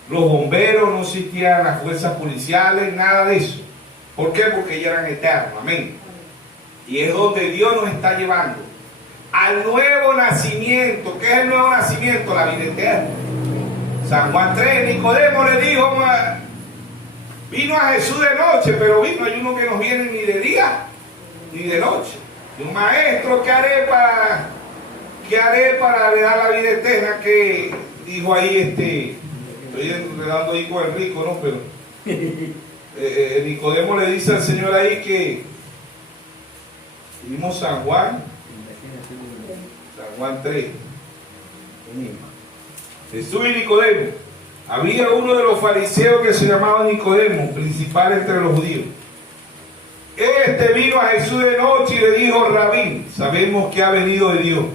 los bomberos, no existían las fuerzas policiales, nada de eso. ¿Por qué? Porque ellos eran eternos. Amén. Y es donde Dios nos está llevando al nuevo nacimiento. ¿Qué es el nuevo nacimiento? La vida eterna. San Juan 3, Nicodemo le dijo, vino a Jesús de noche, pero vino, hay uno que no viene ni de día ni de noche. Y un maestro, ¿qué haré para heredar la vida eterna? Que dijo ahí, estoy enredando ahí con el rico, ¿no? Pero Nicodemo le dice al Señor ahí que vimos San Juan 3. Jesús y Nicodemo. Había uno de los fariseos que se llamaba Nicodemo, principal entre los judíos. Este vino a Jesús de noche y le dijo: Rabí, sabemos que ha venido de Dios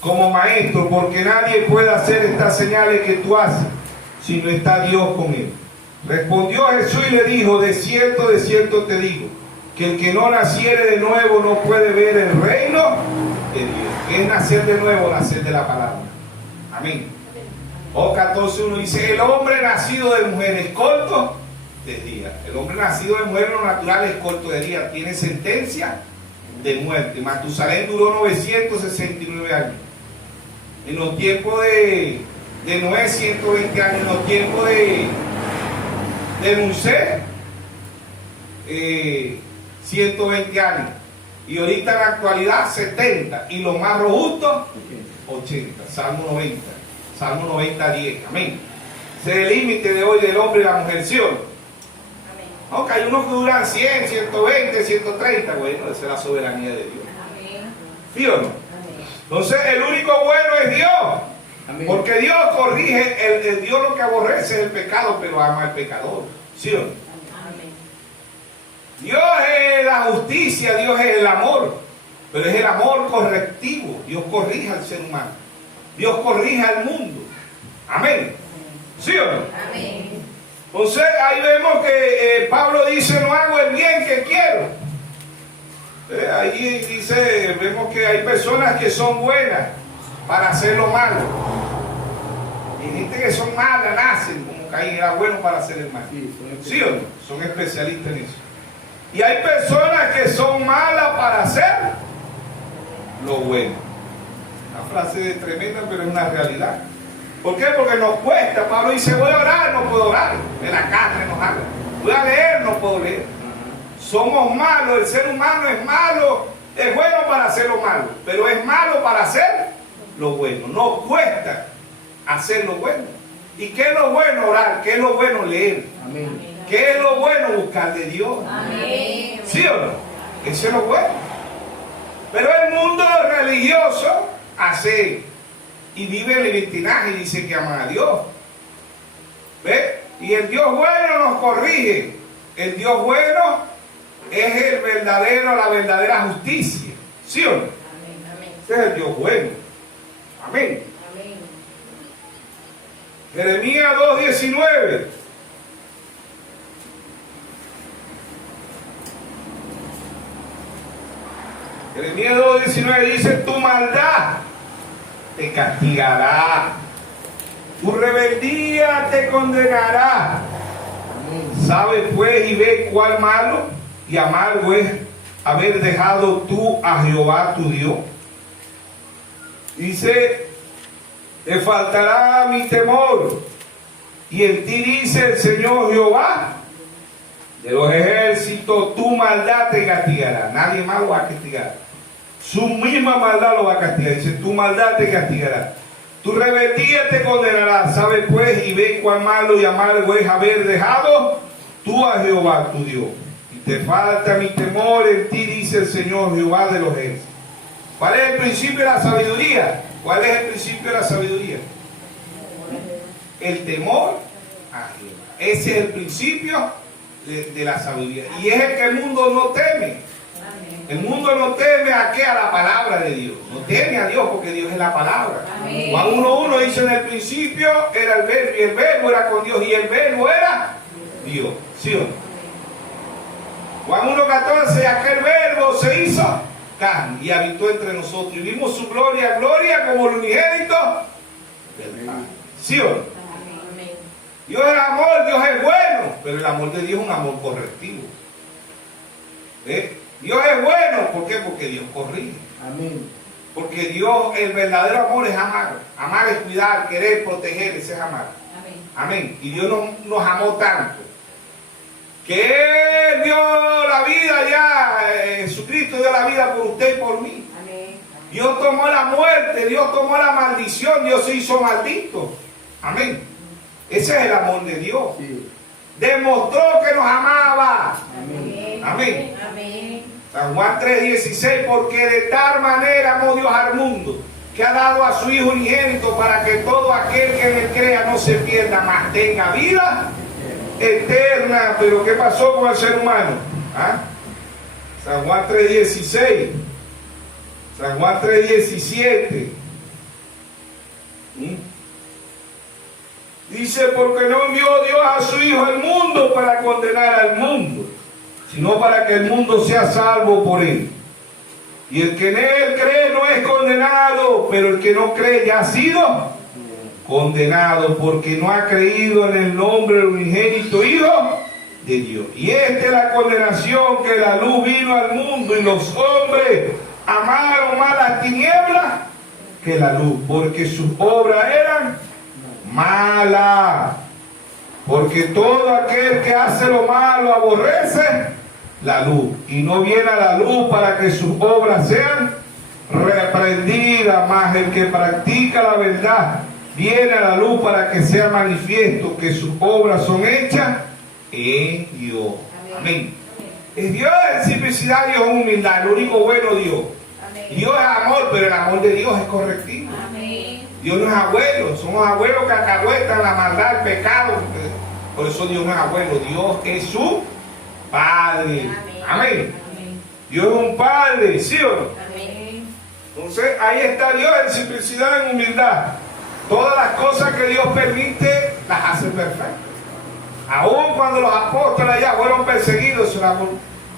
como maestro, porque nadie puede hacer estas señales que tú haces si no está Dios con él. Respondió Jesús y le dijo: de cierto te digo, que el que no naciere de nuevo no puede ver el reino de Dios. ¿Qué es nacer de nuevo? Nacer de la palabra. Amén. O 14:1 dice: el hombre nacido de mujer es corto de día. El hombre nacido de mujer, lo natural, es corto de día. Tiene sentencia de muerte. Matusalén duró 969 años. En los tiempos de Noé, 120 años. En los tiempos de Moisés, 120 años. Y ahorita en la actualidad 70. Y los más robustos, 80. Salmo 90. Salmo 90, 10. Amén. Ese es el límite de hoy del hombre y la mujer, ¿sí o no? Aunque hay unos que duran 100, 120, 130. Bueno, esa es la soberanía de Dios. ¿Sí o no? Entonces el único bueno es Dios. Amén. Porque Dios corrige, el Dios lo que aborrece es el pecado, pero ama al pecador. ¿Sí o no? Amén. Dios es la justicia, Dios es el amor, pero es el amor correctivo. Dios corrige al ser humano, Dios corrige al mundo. Amén. ¿Sí o no? Amén. Entonces ahí vemos que Pablo dice: no hago el bien que quiero. Ahí dice, vemos que hay personas que son buenas para hacer lo malo. Y gente que son malas, nacen como Caín, era bueno para hacer el mal. ¿Sí o no? Son especialistas en eso. Y hay personas que son malas para hacer lo bueno. Una frase tremenda, pero es una realidad. ¿Por qué? Porque nos cuesta. Pablo dice: voy a orar, no puedo orar. De la carne nos habla. Voy a leer, no puedo leer. Somos malos, el ser humano es malo Es bueno para hacer lo malo, pero es malo para hacer lo bueno. No cuesta hacer lo bueno. ¿Y qué es lo bueno? Orar. ¿Qué es lo bueno? Leer. Amén. ¿Qué es lo bueno? Buscar de Dios. Amén. ¿Sí o no? Eso es lo bueno. Pero el mundo religioso hace y vive en libertinaje y dice que ama a Dios. ¿Ves? Y el Dios bueno nos corrige. El Dios bueno es el verdadero, la verdadera justicia. ¿Sí o no? Amén. Amén. Ese es el Dios bueno. Amén. Amén. Jeremías 2:19. Jeremías 2:19 dice: tu maldad te castigará, tu rebeldía te condenará. Sabe pues y ve cuál malo y amargo es haber dejado tú a Jehová tu Dios. Dice: te faltará mi temor, y en ti dice el Señor Jehová de los ejércitos, tu maldad te castigará. Nadie más lo va a castigar. Su misma maldad lo va a castigar. Dice: tu maldad te castigará, tu rebeldía te condenará. Sabe pues y ve cuán malo y amargo es haber dejado tú a Jehová tu Dios. Y te falta mi temor, en ti dice el Señor Jehová de los ejércitos. ¿Cuál es el principio de la sabiduría? ¿Cuál es el principio de la sabiduría? El temor a Jehová. Ese es el principio de la sabiduría. Y es el que el mundo no teme. El mundo no teme a qué, a la palabra de Dios. No teme a Dios porque Dios es la palabra. Amén. Juan 1:1 dice: en el principio era el verbo y el verbo era con Dios y el verbo era Dios. ¿Sí o no? Juan 1:14: aquel verbo se hizo carne y habitó entre nosotros y vimos su gloria, gloria como el unigénito del Padre. ¿Sí o no? Amén. Dios es amor, Dios es bueno, pero el amor de Dios es un amor correctivo. Dios es bueno, ¿por qué? Porque Dios corrige. Amén. Porque Dios, el verdadero amor es amar. Amar es cuidar, querer, proteger, ese es amar. Amén. Amén. Y Dios nos amó tanto que Él dio la vida ya, Jesucristo dio la vida por usted y por mí. Amén. Dios tomó la muerte, Dios tomó la maldición, Dios se hizo maldito. Amén. Ese es el amor de Dios. Sí. Demostró que nos amaba. Amén. Amén. Amén. San Juan 3:16: porque de tal manera amó Dios al mundo, que ha dado a su Hijo unigénito, para que todo aquel que en él crea no se pierda, mas tenga vida eterna. Pero ¿qué pasó con el ser humano? ¿Ah? San Juan 3:16, San Juan 3:17. Dice: porque no envió Dios a su Hijo al mundo para condenar al mundo, sino para que el mundo sea salvo por él. Y el que en él cree no es condenado, pero el que no cree ya ha sido condenado, porque no ha creído en el nombre del unigénito Hijo de Dios. Y esta es la condenación, que la luz vino al mundo y los hombres amaron más las tinieblas que la luz, porque sus obras eran malas. Porque todo aquel que hace lo malo aborrece la luz y no viene a la luz para que sus obras sean reprendidas, mas el que practica la verdad viene a la luz para que sea manifiesto que sus obras son hechas en Dios. Amén. Es Dios en simplicidad, Dios en humildad, el único bueno Dios. Amén. Dios es amor, pero el amor de Dios es correctivo. Amén. Dios no es abuelo, somos abuelos que acahuetan la maldad, el pecado. Por eso Dios no es abuelo, Dios es su Padre. Amén. Amén. Dios es un Padre, ¿sí o no? Amén. Entonces ahí está Dios en simplicidad, en humildad. Todas las cosas que Dios permite, las hace perfectas. Aún cuando los apóstoles ya fueron perseguidos,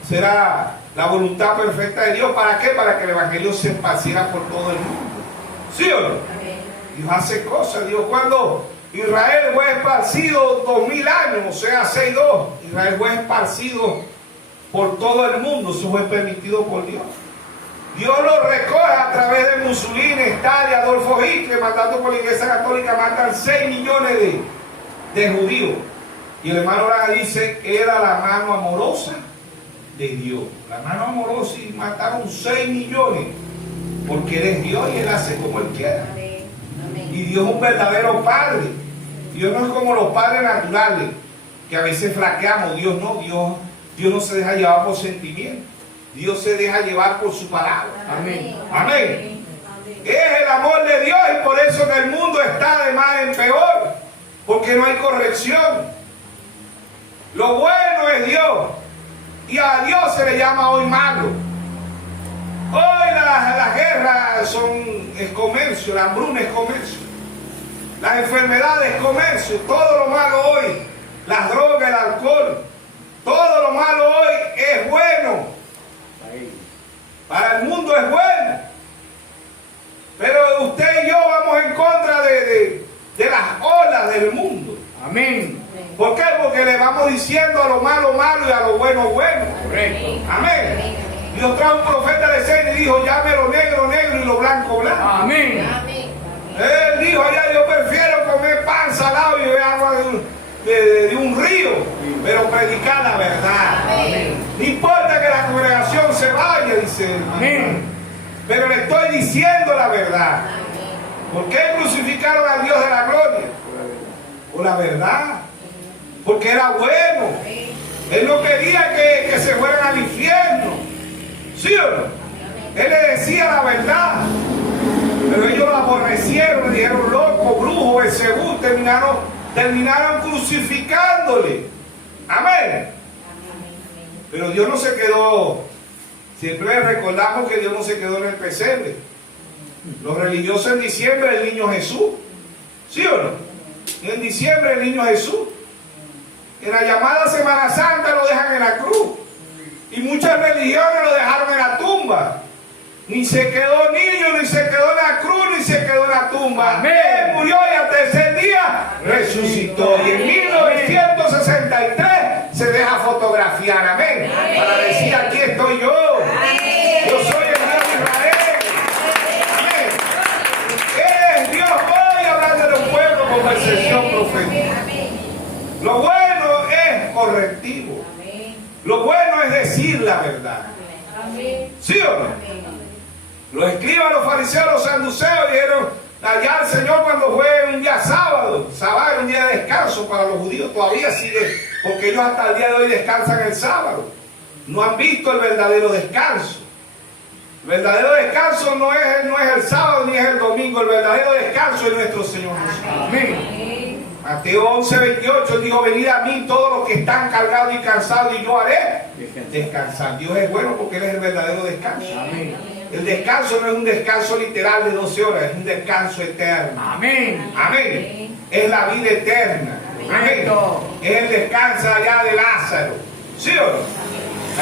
será la voluntad perfecta de Dios. ¿Para qué? Para que el Evangelio se esparciera por todo el mundo. ¿Sí o no? Amén. Dios hace cosas. Dios, cuando Israel fue esparcido 2000 años, o sea, 6-2, Israel fue esparcido por todo el mundo. Eso fue permitido por Dios. Dios lo recoge a través de Mussolini, Stalin, Adolfo Hitler, mandando por la Iglesia Católica, matan 6 millones de judíos. Y el hermano Braga dice que era la mano amorosa de Dios. La mano amorosa y mataron 6 millones. Porque Él es Dios y Él hace como Él quiera. Y Dios es un verdadero Padre. Dios no es como los padres naturales, que a veces flaqueamos. Dios no, Dios no se deja llevar por sentimientos. Dios se deja llevar por su palabra. Amén. Amén. Es el amor de Dios y por eso que el mundo está de mal en peor. Porque no hay corrección. Lo bueno es Dios. Y a Dios se le llama hoy malo. Hoy las guerras es comercio, la hambruna es comercio. Las enfermedades es comercio. Todo lo malo hoy, las drogas, el alcohol, todo lo malo hoy es bueno. Para el mundo es bueno. Pero usted y yo vamos en contra de las olas del mundo. Amén. ¿Por qué? Porque le vamos diciendo a lo malo malo y a lo bueno bueno. Correcto. Amén. Dios trajo un profeta de escena y dijo, llame lo negro negro y lo blanco blanco. Amén. Él dijo, allá yo prefiero comer pan salado y beber agua de un río, pero predicar la verdad. No importa que la congregación se vaya, dice él. Amén. Pero le estoy diciendo la verdad. ¿Por qué crucificaron al Dios de la gloria? Por la verdad. Porque era bueno. Él no quería que se fueran al infierno. ¿Sí o no? Él le decía la verdad. Pero ellos lo aborrecieron, le dijeron loco, brujo, Belcebú, terminaron crucificándole. Amén. Pero Dios no se quedó. Siempre recordamos que Dios no se quedó en el pesebre. Los religiosos en diciembre el niño Jesús. ¿Sí o no? En diciembre el niño Jesús. En la llamada Semana Santa lo dejan en la cruz. Y muchas religiones lo dejaron en la tumba. Ni se quedó niño, ni se quedó en la cruz, ni se quedó en la tumba. Amén. Él murió y al tercer día resucitó. Y en 1963 se deja fotografiar. Amén. Para decir, aquí estoy yo. Yo soy el Dios de Israel. Amén. Él es Dios hoy hablando de un pueblo con percepción profética. Lo bueno es correctivo. Lo bueno es decir la verdad. ¿Sí o no? Los escribas, los fariseos, los saduceos dijeron allá al Señor cuando fue un día sábado. Sábado era un día de descanso para los judíos. Todavía sigue, porque ellos hasta el día de hoy descansan el sábado. No han visto el verdadero descanso. El verdadero descanso no es el sábado ni es el domingo. El verdadero descanso es nuestro Señor Jesús. Amén. Mateo 11:28 dijo, venid a mí todos los que están cargados y cansados y yo haré descansar. Dios es bueno porque Él es el verdadero descanso. Amén. El descanso no es un descanso literal de 12 horas, es un descanso eterno. Amén. Amén. Es la vida eterna. Amén. Es el descanso allá de Lázaro. ¿Sí o no?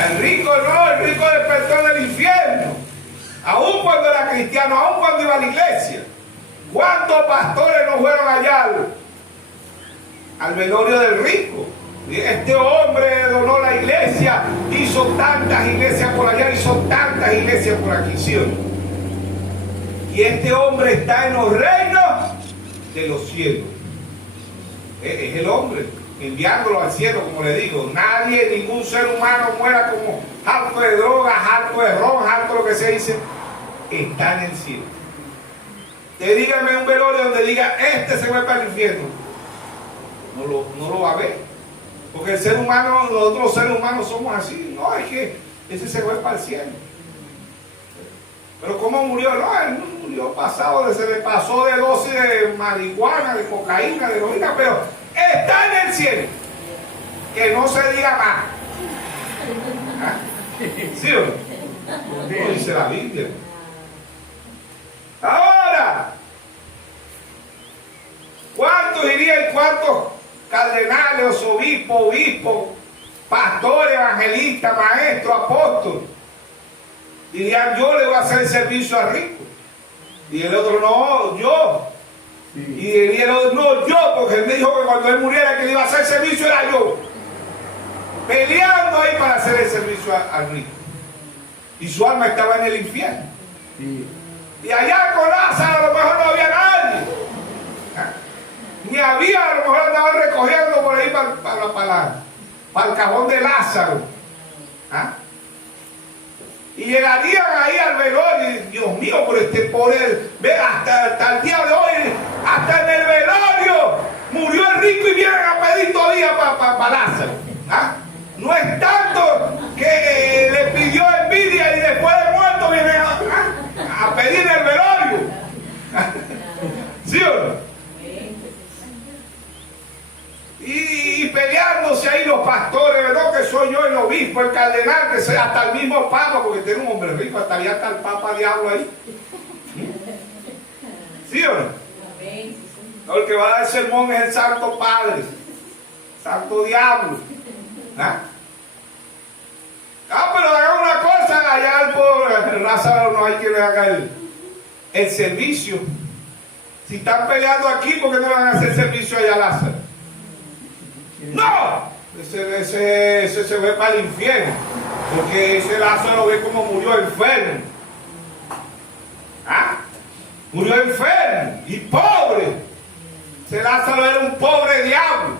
El rico no, el rico despertó del infierno. Aún cuando era cristiano, aún cuando iba a la iglesia. ¿Cuántos pastores no fueron allá al velorio del rico? Este hombre donó la iglesia, hizo tantas iglesias por allá, hizo tantas iglesias por aquí, ¿sí o no? Y este hombre está en los reinos de los cielos. Es el hombre, enviándolo al cielo, como le digo. Nadie, ningún ser humano muera como harto de drogas, harto de ron, harto de lo que se dice. Está en el cielo. Te dígame un velorio donde diga, este se va para el infierno. No lo va a ver. Porque el ser humano, nosotros los seres humanos somos así. No, es que ese se fue para el cielo. Pero ¿cómo murió? No, él murió pasado, se le pasó de dosis de marihuana, de cocaína, de heroína, pero está en el cielo. Que no se diga más. ¿Ah? ¿Sí o no? Lo dice la Biblia. Ahora, ¿cuántos irían y cuántos cardenales, obispos, pastores, evangelistas, maestros, apóstoles? Dirían, yo le voy a hacer el servicio a rico. Y el otro, no, yo. Sí. Y el otro, no, yo, porque él me dijo que cuando él muriera que le iba a hacer el servicio era yo. Peleando ahí para hacer el servicio al rico. Y su alma estaba en el infierno. Sí. Y allá con Lázaro a lo mejor no había nadie. ¿Ah? Ni había, a lo mejor andaban recogiendo por ahí para el cajón de Lázaro. ¿Ah? Y llegarían ahí al velorio y Dios mío, por este pobre, ve, hasta el día de hoy, hasta en el velorio, murió el rico y vienen a pedir todavía para Lázaro. ¿Ah? No es tanto que le pidió envidia y después de muerto vienen a pedir en el velorio. ¿Sí o no? Y peleándose ahí los pastores, ¿no? Que soy yo el obispo, el cardenal, que sea hasta el mismo papa, porque tiene un hombre rico, hasta allá está el papa diablo ahí. ¿Sí o no? No, el que va a dar el sermón es el Santo Padre, Santo Diablo. ¿Ah? Pero haga una cosa, allá al pobre Lázaro no hay que le haga el servicio. Si están peleando aquí, ¿por qué no le van a hacer servicio allá a Lázaro? ¡No! Ese se ve para el infierno, porque ese Lázaro ve cómo murió enfermo. ¿Ah? Murió enfermo y pobre. Ese Lázaro era un pobre diablo.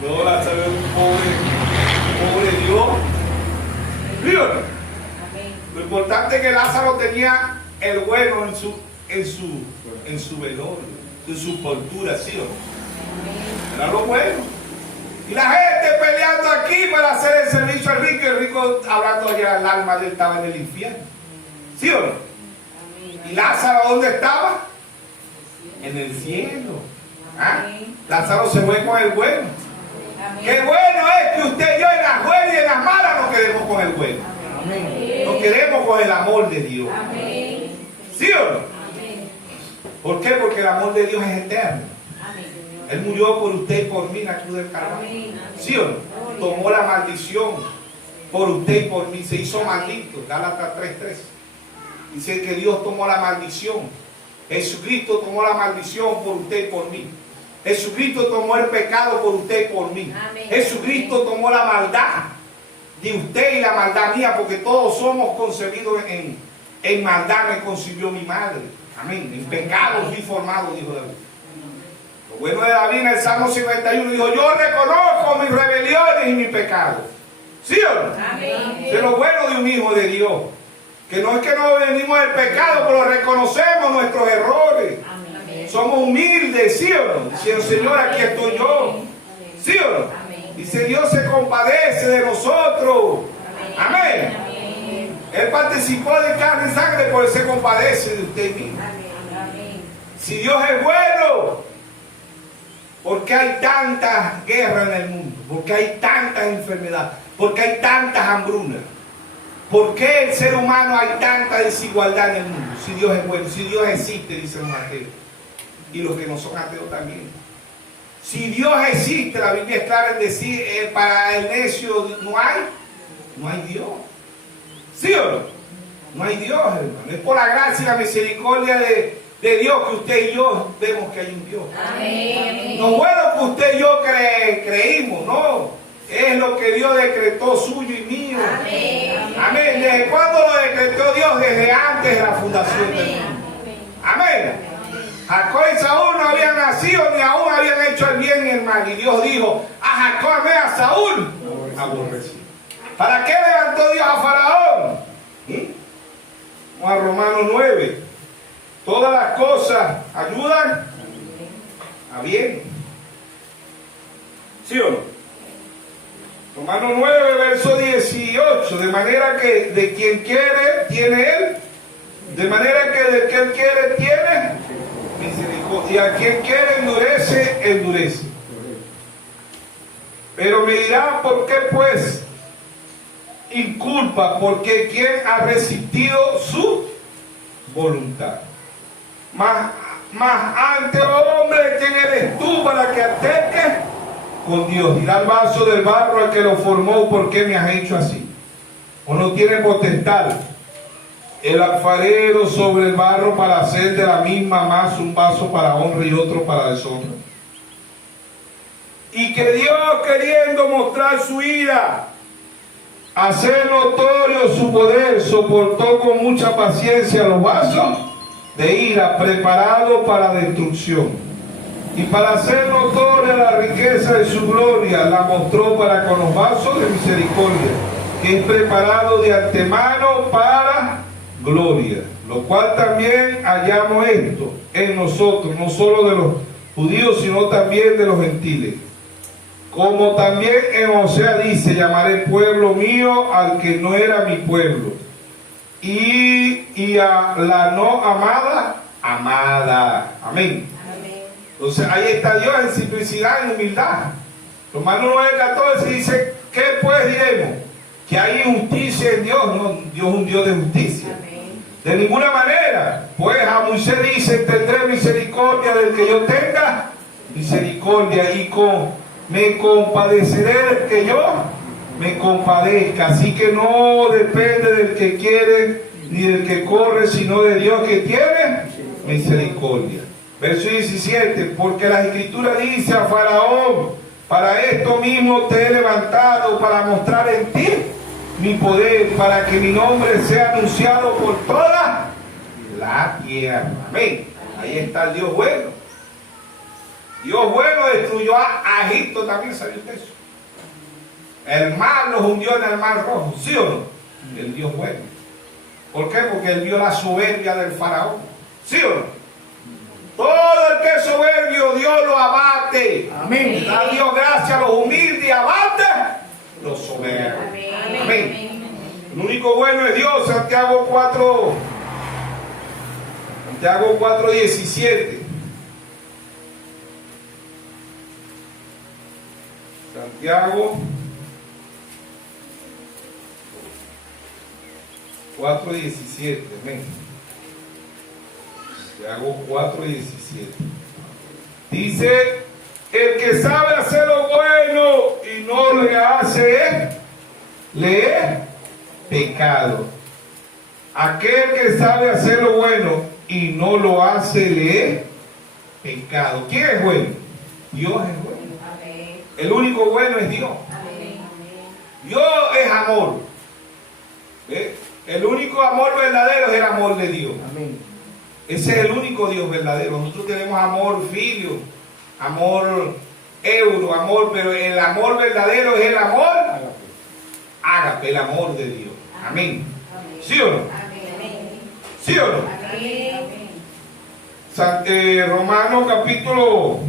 No, Lázaro era un pobre Dios. ¿Vieron? Lo importante es que Lázaro tenía el bueno en su velorio, en su cultura, ¿sí o no? Era lo bueno. Y la gente peleando aquí para hacer el servicio al rico, y el rico hablando allá, el alma de él estaba en el infierno. ¿Sí o no? ¿Y Lázaro dónde estaba? En el cielo. ¿Ah? Lázaro se fue con el bueno. Qué bueno es que usted y yo en las buenas y en las malas nos quedemos con el bueno. Nos quedemos con el amor de Dios. ¿Sí o no? ¿Por qué? Porque el amor de Dios es eterno. Él murió por usted y por mí en la cruz del Calvario. ¿Sí o no? Tomó la maldición por usted y por mí. Se hizo maldito. Gálatas 3:3. Dice que Dios tomó la maldición. Jesucristo tomó la maldición por usted y por mí. Jesucristo tomó el pecado por usted y por mí. Jesucristo tomó la maldad de usted y la maldad mía, porque todos somos concebidos en maldad. Me concibió mi madre. Amén. En pecado fui formado, dijo David. Lo bueno de David en el Salmo 51 dijo: yo reconozco mis rebeliones y mis pecados. ¿Sí o no? Amén. Es lo bueno de un hijo de Dios. Que no es que no venimos del pecado, pero reconocemos nuestros errores. Amén. Somos humildes, ¿sí o no? Diciendo: Señor, aquí estoy yo. ¿Sí o no? Amén. Dice: Dios se compadece de nosotros. Amén. Amén. Él participó de carne y sangre, por eso se compadece de usted y mí. Si Dios es bueno, ¿por qué hay tantas guerras en el mundo? ¿Por qué hay tantas enfermedades? ¿Por qué hay tantas hambrunas? ¿Por qué el ser humano hay tanta desigualdad en el mundo? Si Dios es bueno, si Dios existe, dicen los ateos. Y los que no son ateos también. Si Dios existe, la Biblia es clara en decir, para el necio no hay Dios. ¿Sí o no? No hay Dios, hermano. Es por la gracia y la misericordia de Dios que usted y yo vemos que hay un Dios. Amén. No es bueno que usted y yo creímos, no. Es lo que Dios decretó suyo y mío. Amén. Amén. ¿Desde cuándo lo decretó Dios? Desde antes de la fundación del mundo. Amén. Jacob y Saúl no habían nacido ni aún habían hecho el bien ni el mal. Y Dios dijo: a Jacob amé, a Saúl aborrecí. ¿Para qué levantó Dios a Faraón? Vamos a Romanos 9. Todas las cosas ayudan a bien. ¿Sí o no? Romanos 9, verso 18. De manera que de quien quiere, tiene él. De manera que de quien quiere, tiene misericordia. Y a quien quiere, endurece. Pero me dirán: ¿por qué pues inculpa? Porque quien ha resistido su voluntad. Mas antes, oh hombre, ¿quién eres tú para que alterques con Dios? Dirá el vaso del barro al que lo formó: ¿por qué me has hecho así? ¿O no tiene potestad el alfarero sobre el barro para hacer de la misma masa un vaso para honra y otro para deshonra? Y que Dios, queriendo mostrar su ira, hacer notorio su poder, soportó con mucha paciencia los vasos de ira preparados para destrucción, Y para hacer notoria la riqueza de su gloria, la mostró para con los vasos de misericordia, que es preparado de antemano para gloria. Lo cual también hallamos esto en nosotros, no solo de los judíos, sino también de los gentiles. Como también en Osea dice, llamaré pueblo mío al que no era mi pueblo. Y a la no amada, amada. Amén. Entonces ahí está Dios en simplicidad, en humildad. Romanos 9:14 dice, ¿qué pues diremos? Que hay injusticia en Dios. No, Dios es un Dios de justicia. De ninguna manera. Pues a Moisés dice, tendré misericordia del que yo tenga misericordia, y me compadeceré del que yo me compadezca. Así que no depende del que quiere ni del que corre, sino de Dios que tiene misericordia. Verso 17, porque la Escritura dice a Faraón, para esto mismo te he levantado, para mostrar en ti mi poder, para que mi nombre sea anunciado por toda la tierra. Amén. Ahí está el Dios bueno. Dios bueno destruyó a Egipto también, ¿sabía usted eso? El mar los hundió en el mar rojo, ¿sí o no? El Dios bueno. ¿Por qué? Porque él vio la soberbia del faraón, ¿sí o no? Todo el que es soberbio, Dios lo abate. Amén. Da Dios gracias a los humildes y abate los soberbios. Amén. Amén. El único bueno es Dios. Santiago 4:17. Santiago 4:17. Amén. Santiago 4:17. Dice, el que sabe hacer lo bueno y no le hace, le es pecado. Aquel que sabe hacer lo bueno y no lo hace, le es pecado. ¿Quién es bueno? Dios es bueno. Amén. El único bueno es Dios. Amén. Dios es amor. ¿Ve? El único amor verdadero es el amor de Dios. Amén. Ese es el único Dios verdadero. Nosotros tenemos amor filio, amor euro, amor, pero el amor verdadero es el amor ágape, el amor de Dios. Amén. ¿Sí o no? Amén. ¿Sí o no? Amén. Romanos capítulo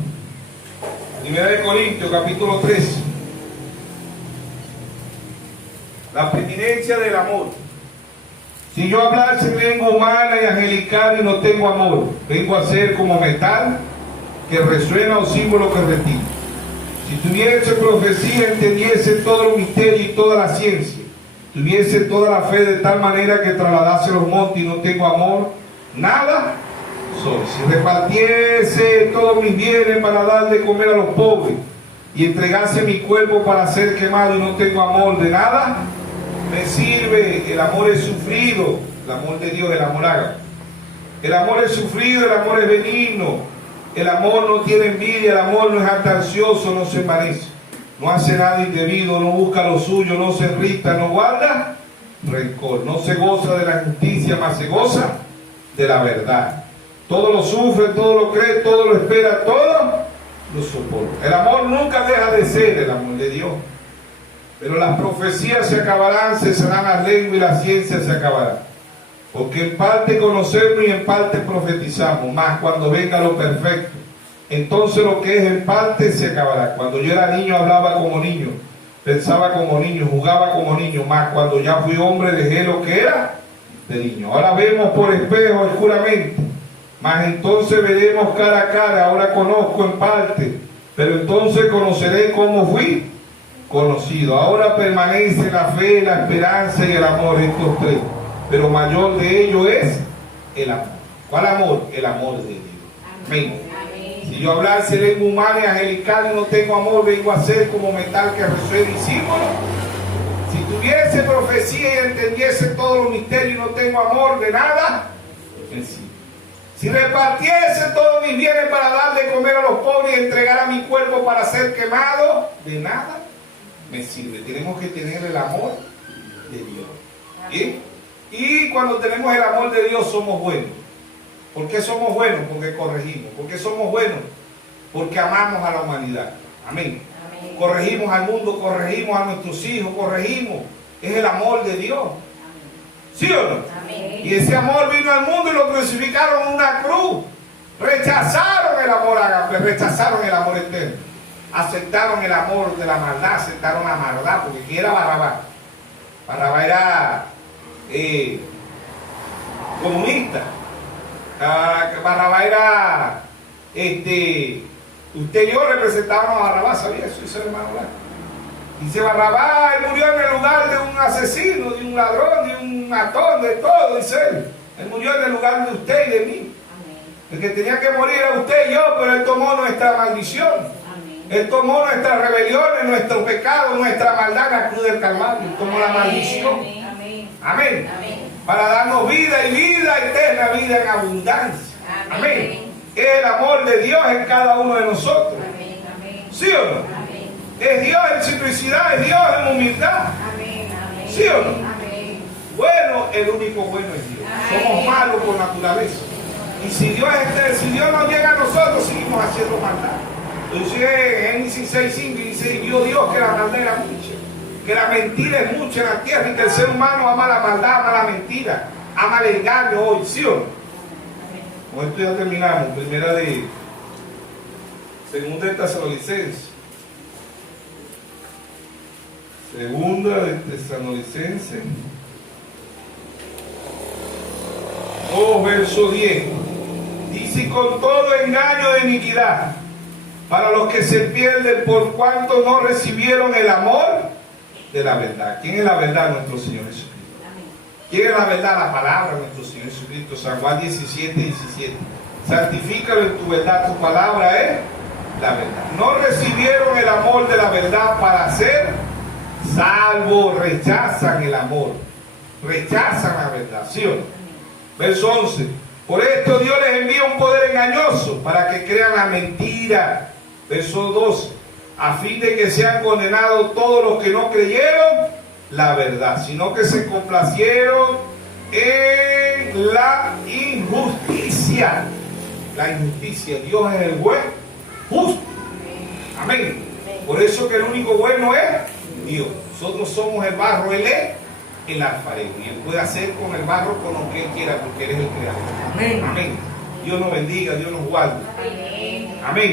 1 de Corintios capítulo 3. La pertinencia del amor. Si yo hablase en lengua humana y angelical y no tengo amor, vengo a ser como metal que resuena o símbolo que retira. Si tuviese profecía, entendiese todo el misterio y toda la ciencia, tuviese toda la fe de tal manera que trasladase los montes y no tengo amor, nada soy. Si repartiese todos mis bienes para dar de comer a los pobres y entregase mi cuerpo para ser quemado y no tengo amor, de nada me sirve. El amor es sufrido, el amor de Dios, el amor ágape. El amor es sufrido, el amor es benigno, el amor no tiene envidia, el amor no es jactancioso, no se envanece, no hace nada indebido, no busca lo suyo, no se irrita, no guarda rencor, no se goza de la justicia, mas se goza de la verdad. Todo lo sufre, todo lo cree, todo lo espera, todo lo soporta. El amor nunca deja de ser el amor de Dios. Pero las profecías se acabarán, cesarán las lenguas y la ciencia se acabará. Porque en parte conocemos y en parte profetizamos, más cuando venga lo perfecto. Entonces lo que es en parte se acabará. Cuando yo era niño hablaba como niño, pensaba como niño, jugaba como niño, más cuando ya fui hombre dejé lo que era de niño. Ahora vemos por espejo oscuramente, mas entonces veremos cara a cara. Ahora conozco en parte, pero entonces conoceré cómo fui conocido. Ahora permanece la fe, la esperanza y el amor, estos tres, pero mayor de ellos es el amor. ¿Cuál amor? El amor de Dios. Amén. Amén. Si yo hablase lengua humana y angelical y no tengo amor, vengo a ser como metal que resuena y símbolo. Si tuviese profecía y entendiese todos los misterios y no tengo amor, de nada me sirve. Si repartiese todos mis bienes para dar de comer a los pobres y entregar a mi cuerpo para ser quemado, de nada me sirve. Tenemos que tener el amor de Dios. ¿Sí? Y cuando tenemos el amor de Dios somos buenos. ¿Por qué somos buenos? Porque corregimos. ¿Por qué somos buenos? porque amamos a la humanidad. Amén. Amén. Corregimos al mundo, corregimos a nuestros hijos, corregimos. Es el amor de Dios. ¿Sí o no? Amén. Y ese amor vino al mundo y lo crucificaron en una cruz. Rechazaron el amor ágape, rechazaron el amor eterno. Aceptaron el amor de la maldad, aceptaron la maldad, porque ¿quién era Barrabás? Barrabás era comunista. Barrabás era, usted y yo representábamos a Barrabás, ¿sabía eso? Dice el hermano Blanco. Dice Barrabás, él murió en el lugar de un asesino, de un ladrón, de un matón, de todo, dice él. Él murió en el lugar de usted y de mí. El que tenía que morir era usted y yo, pero él tomó nuestra maldición. Amén. Él tomó nuestras rebeliones, nuestro pecado, nuestra maldad en la cruz del Calvario. Él tomó la maldición. Amén. Amén. Amén. Para darnos vida y vida eterna, vida en abundancia. Amén. Es el amor de Dios en cada uno de nosotros. Amén. Amén. ¿Sí o no? Amén. Es Dios en simplicidad, es Dios en humildad. Amén. Amén. ¿Sí o no? Amén. Bueno, el único bueno es Dios. Somos malos por naturaleza. Y si Dios no llega a nosotros, seguimos haciendo maldad. Entonces, Génesis 6:5 dice, y vio Dios que la maldad era mucha, que la mentira es mucha en la tierra y que el ser humano ama la maldad, ama la mentira, ama el engaño hoy, ¿sí o no? Con esto ya terminamos. Segunda de Tesalonicenses. Segunda de Tesalonicenses 2, verso 10. Dice, y con todo engaño de iniquidad, para los que se pierden por cuanto no recibieron el amor de la verdad. ¿Quién es la verdad? Nuestro Señor Jesucristo. ¿Quién es la verdad? La palabra de nuestro Señor Jesucristo. San Juan 17:17. Santifícalo en tu verdad, tu palabra es la verdad. No recibieron el amor de la verdad para ser salvos. Rechazan el amor, rechazan la verdad, ¿sí o no? Verso 11. Por esto Dios les envía un poder engañoso para que crean la mentira. Verso 12. A fin de que sean condenados todos los que no creyeron la verdad, sino que se complacieron en la injusticia. La injusticia. Dios es el juez justo. Amén. Por eso que el único bueno es Dios. Nosotros somos el barro, Él es el alfarero. Y Él puede hacer con el barro con lo que Él quiera, porque Él es el creador. Amén. Amén. Dios nos bendiga, Dios nos guarde. Amén. Amén.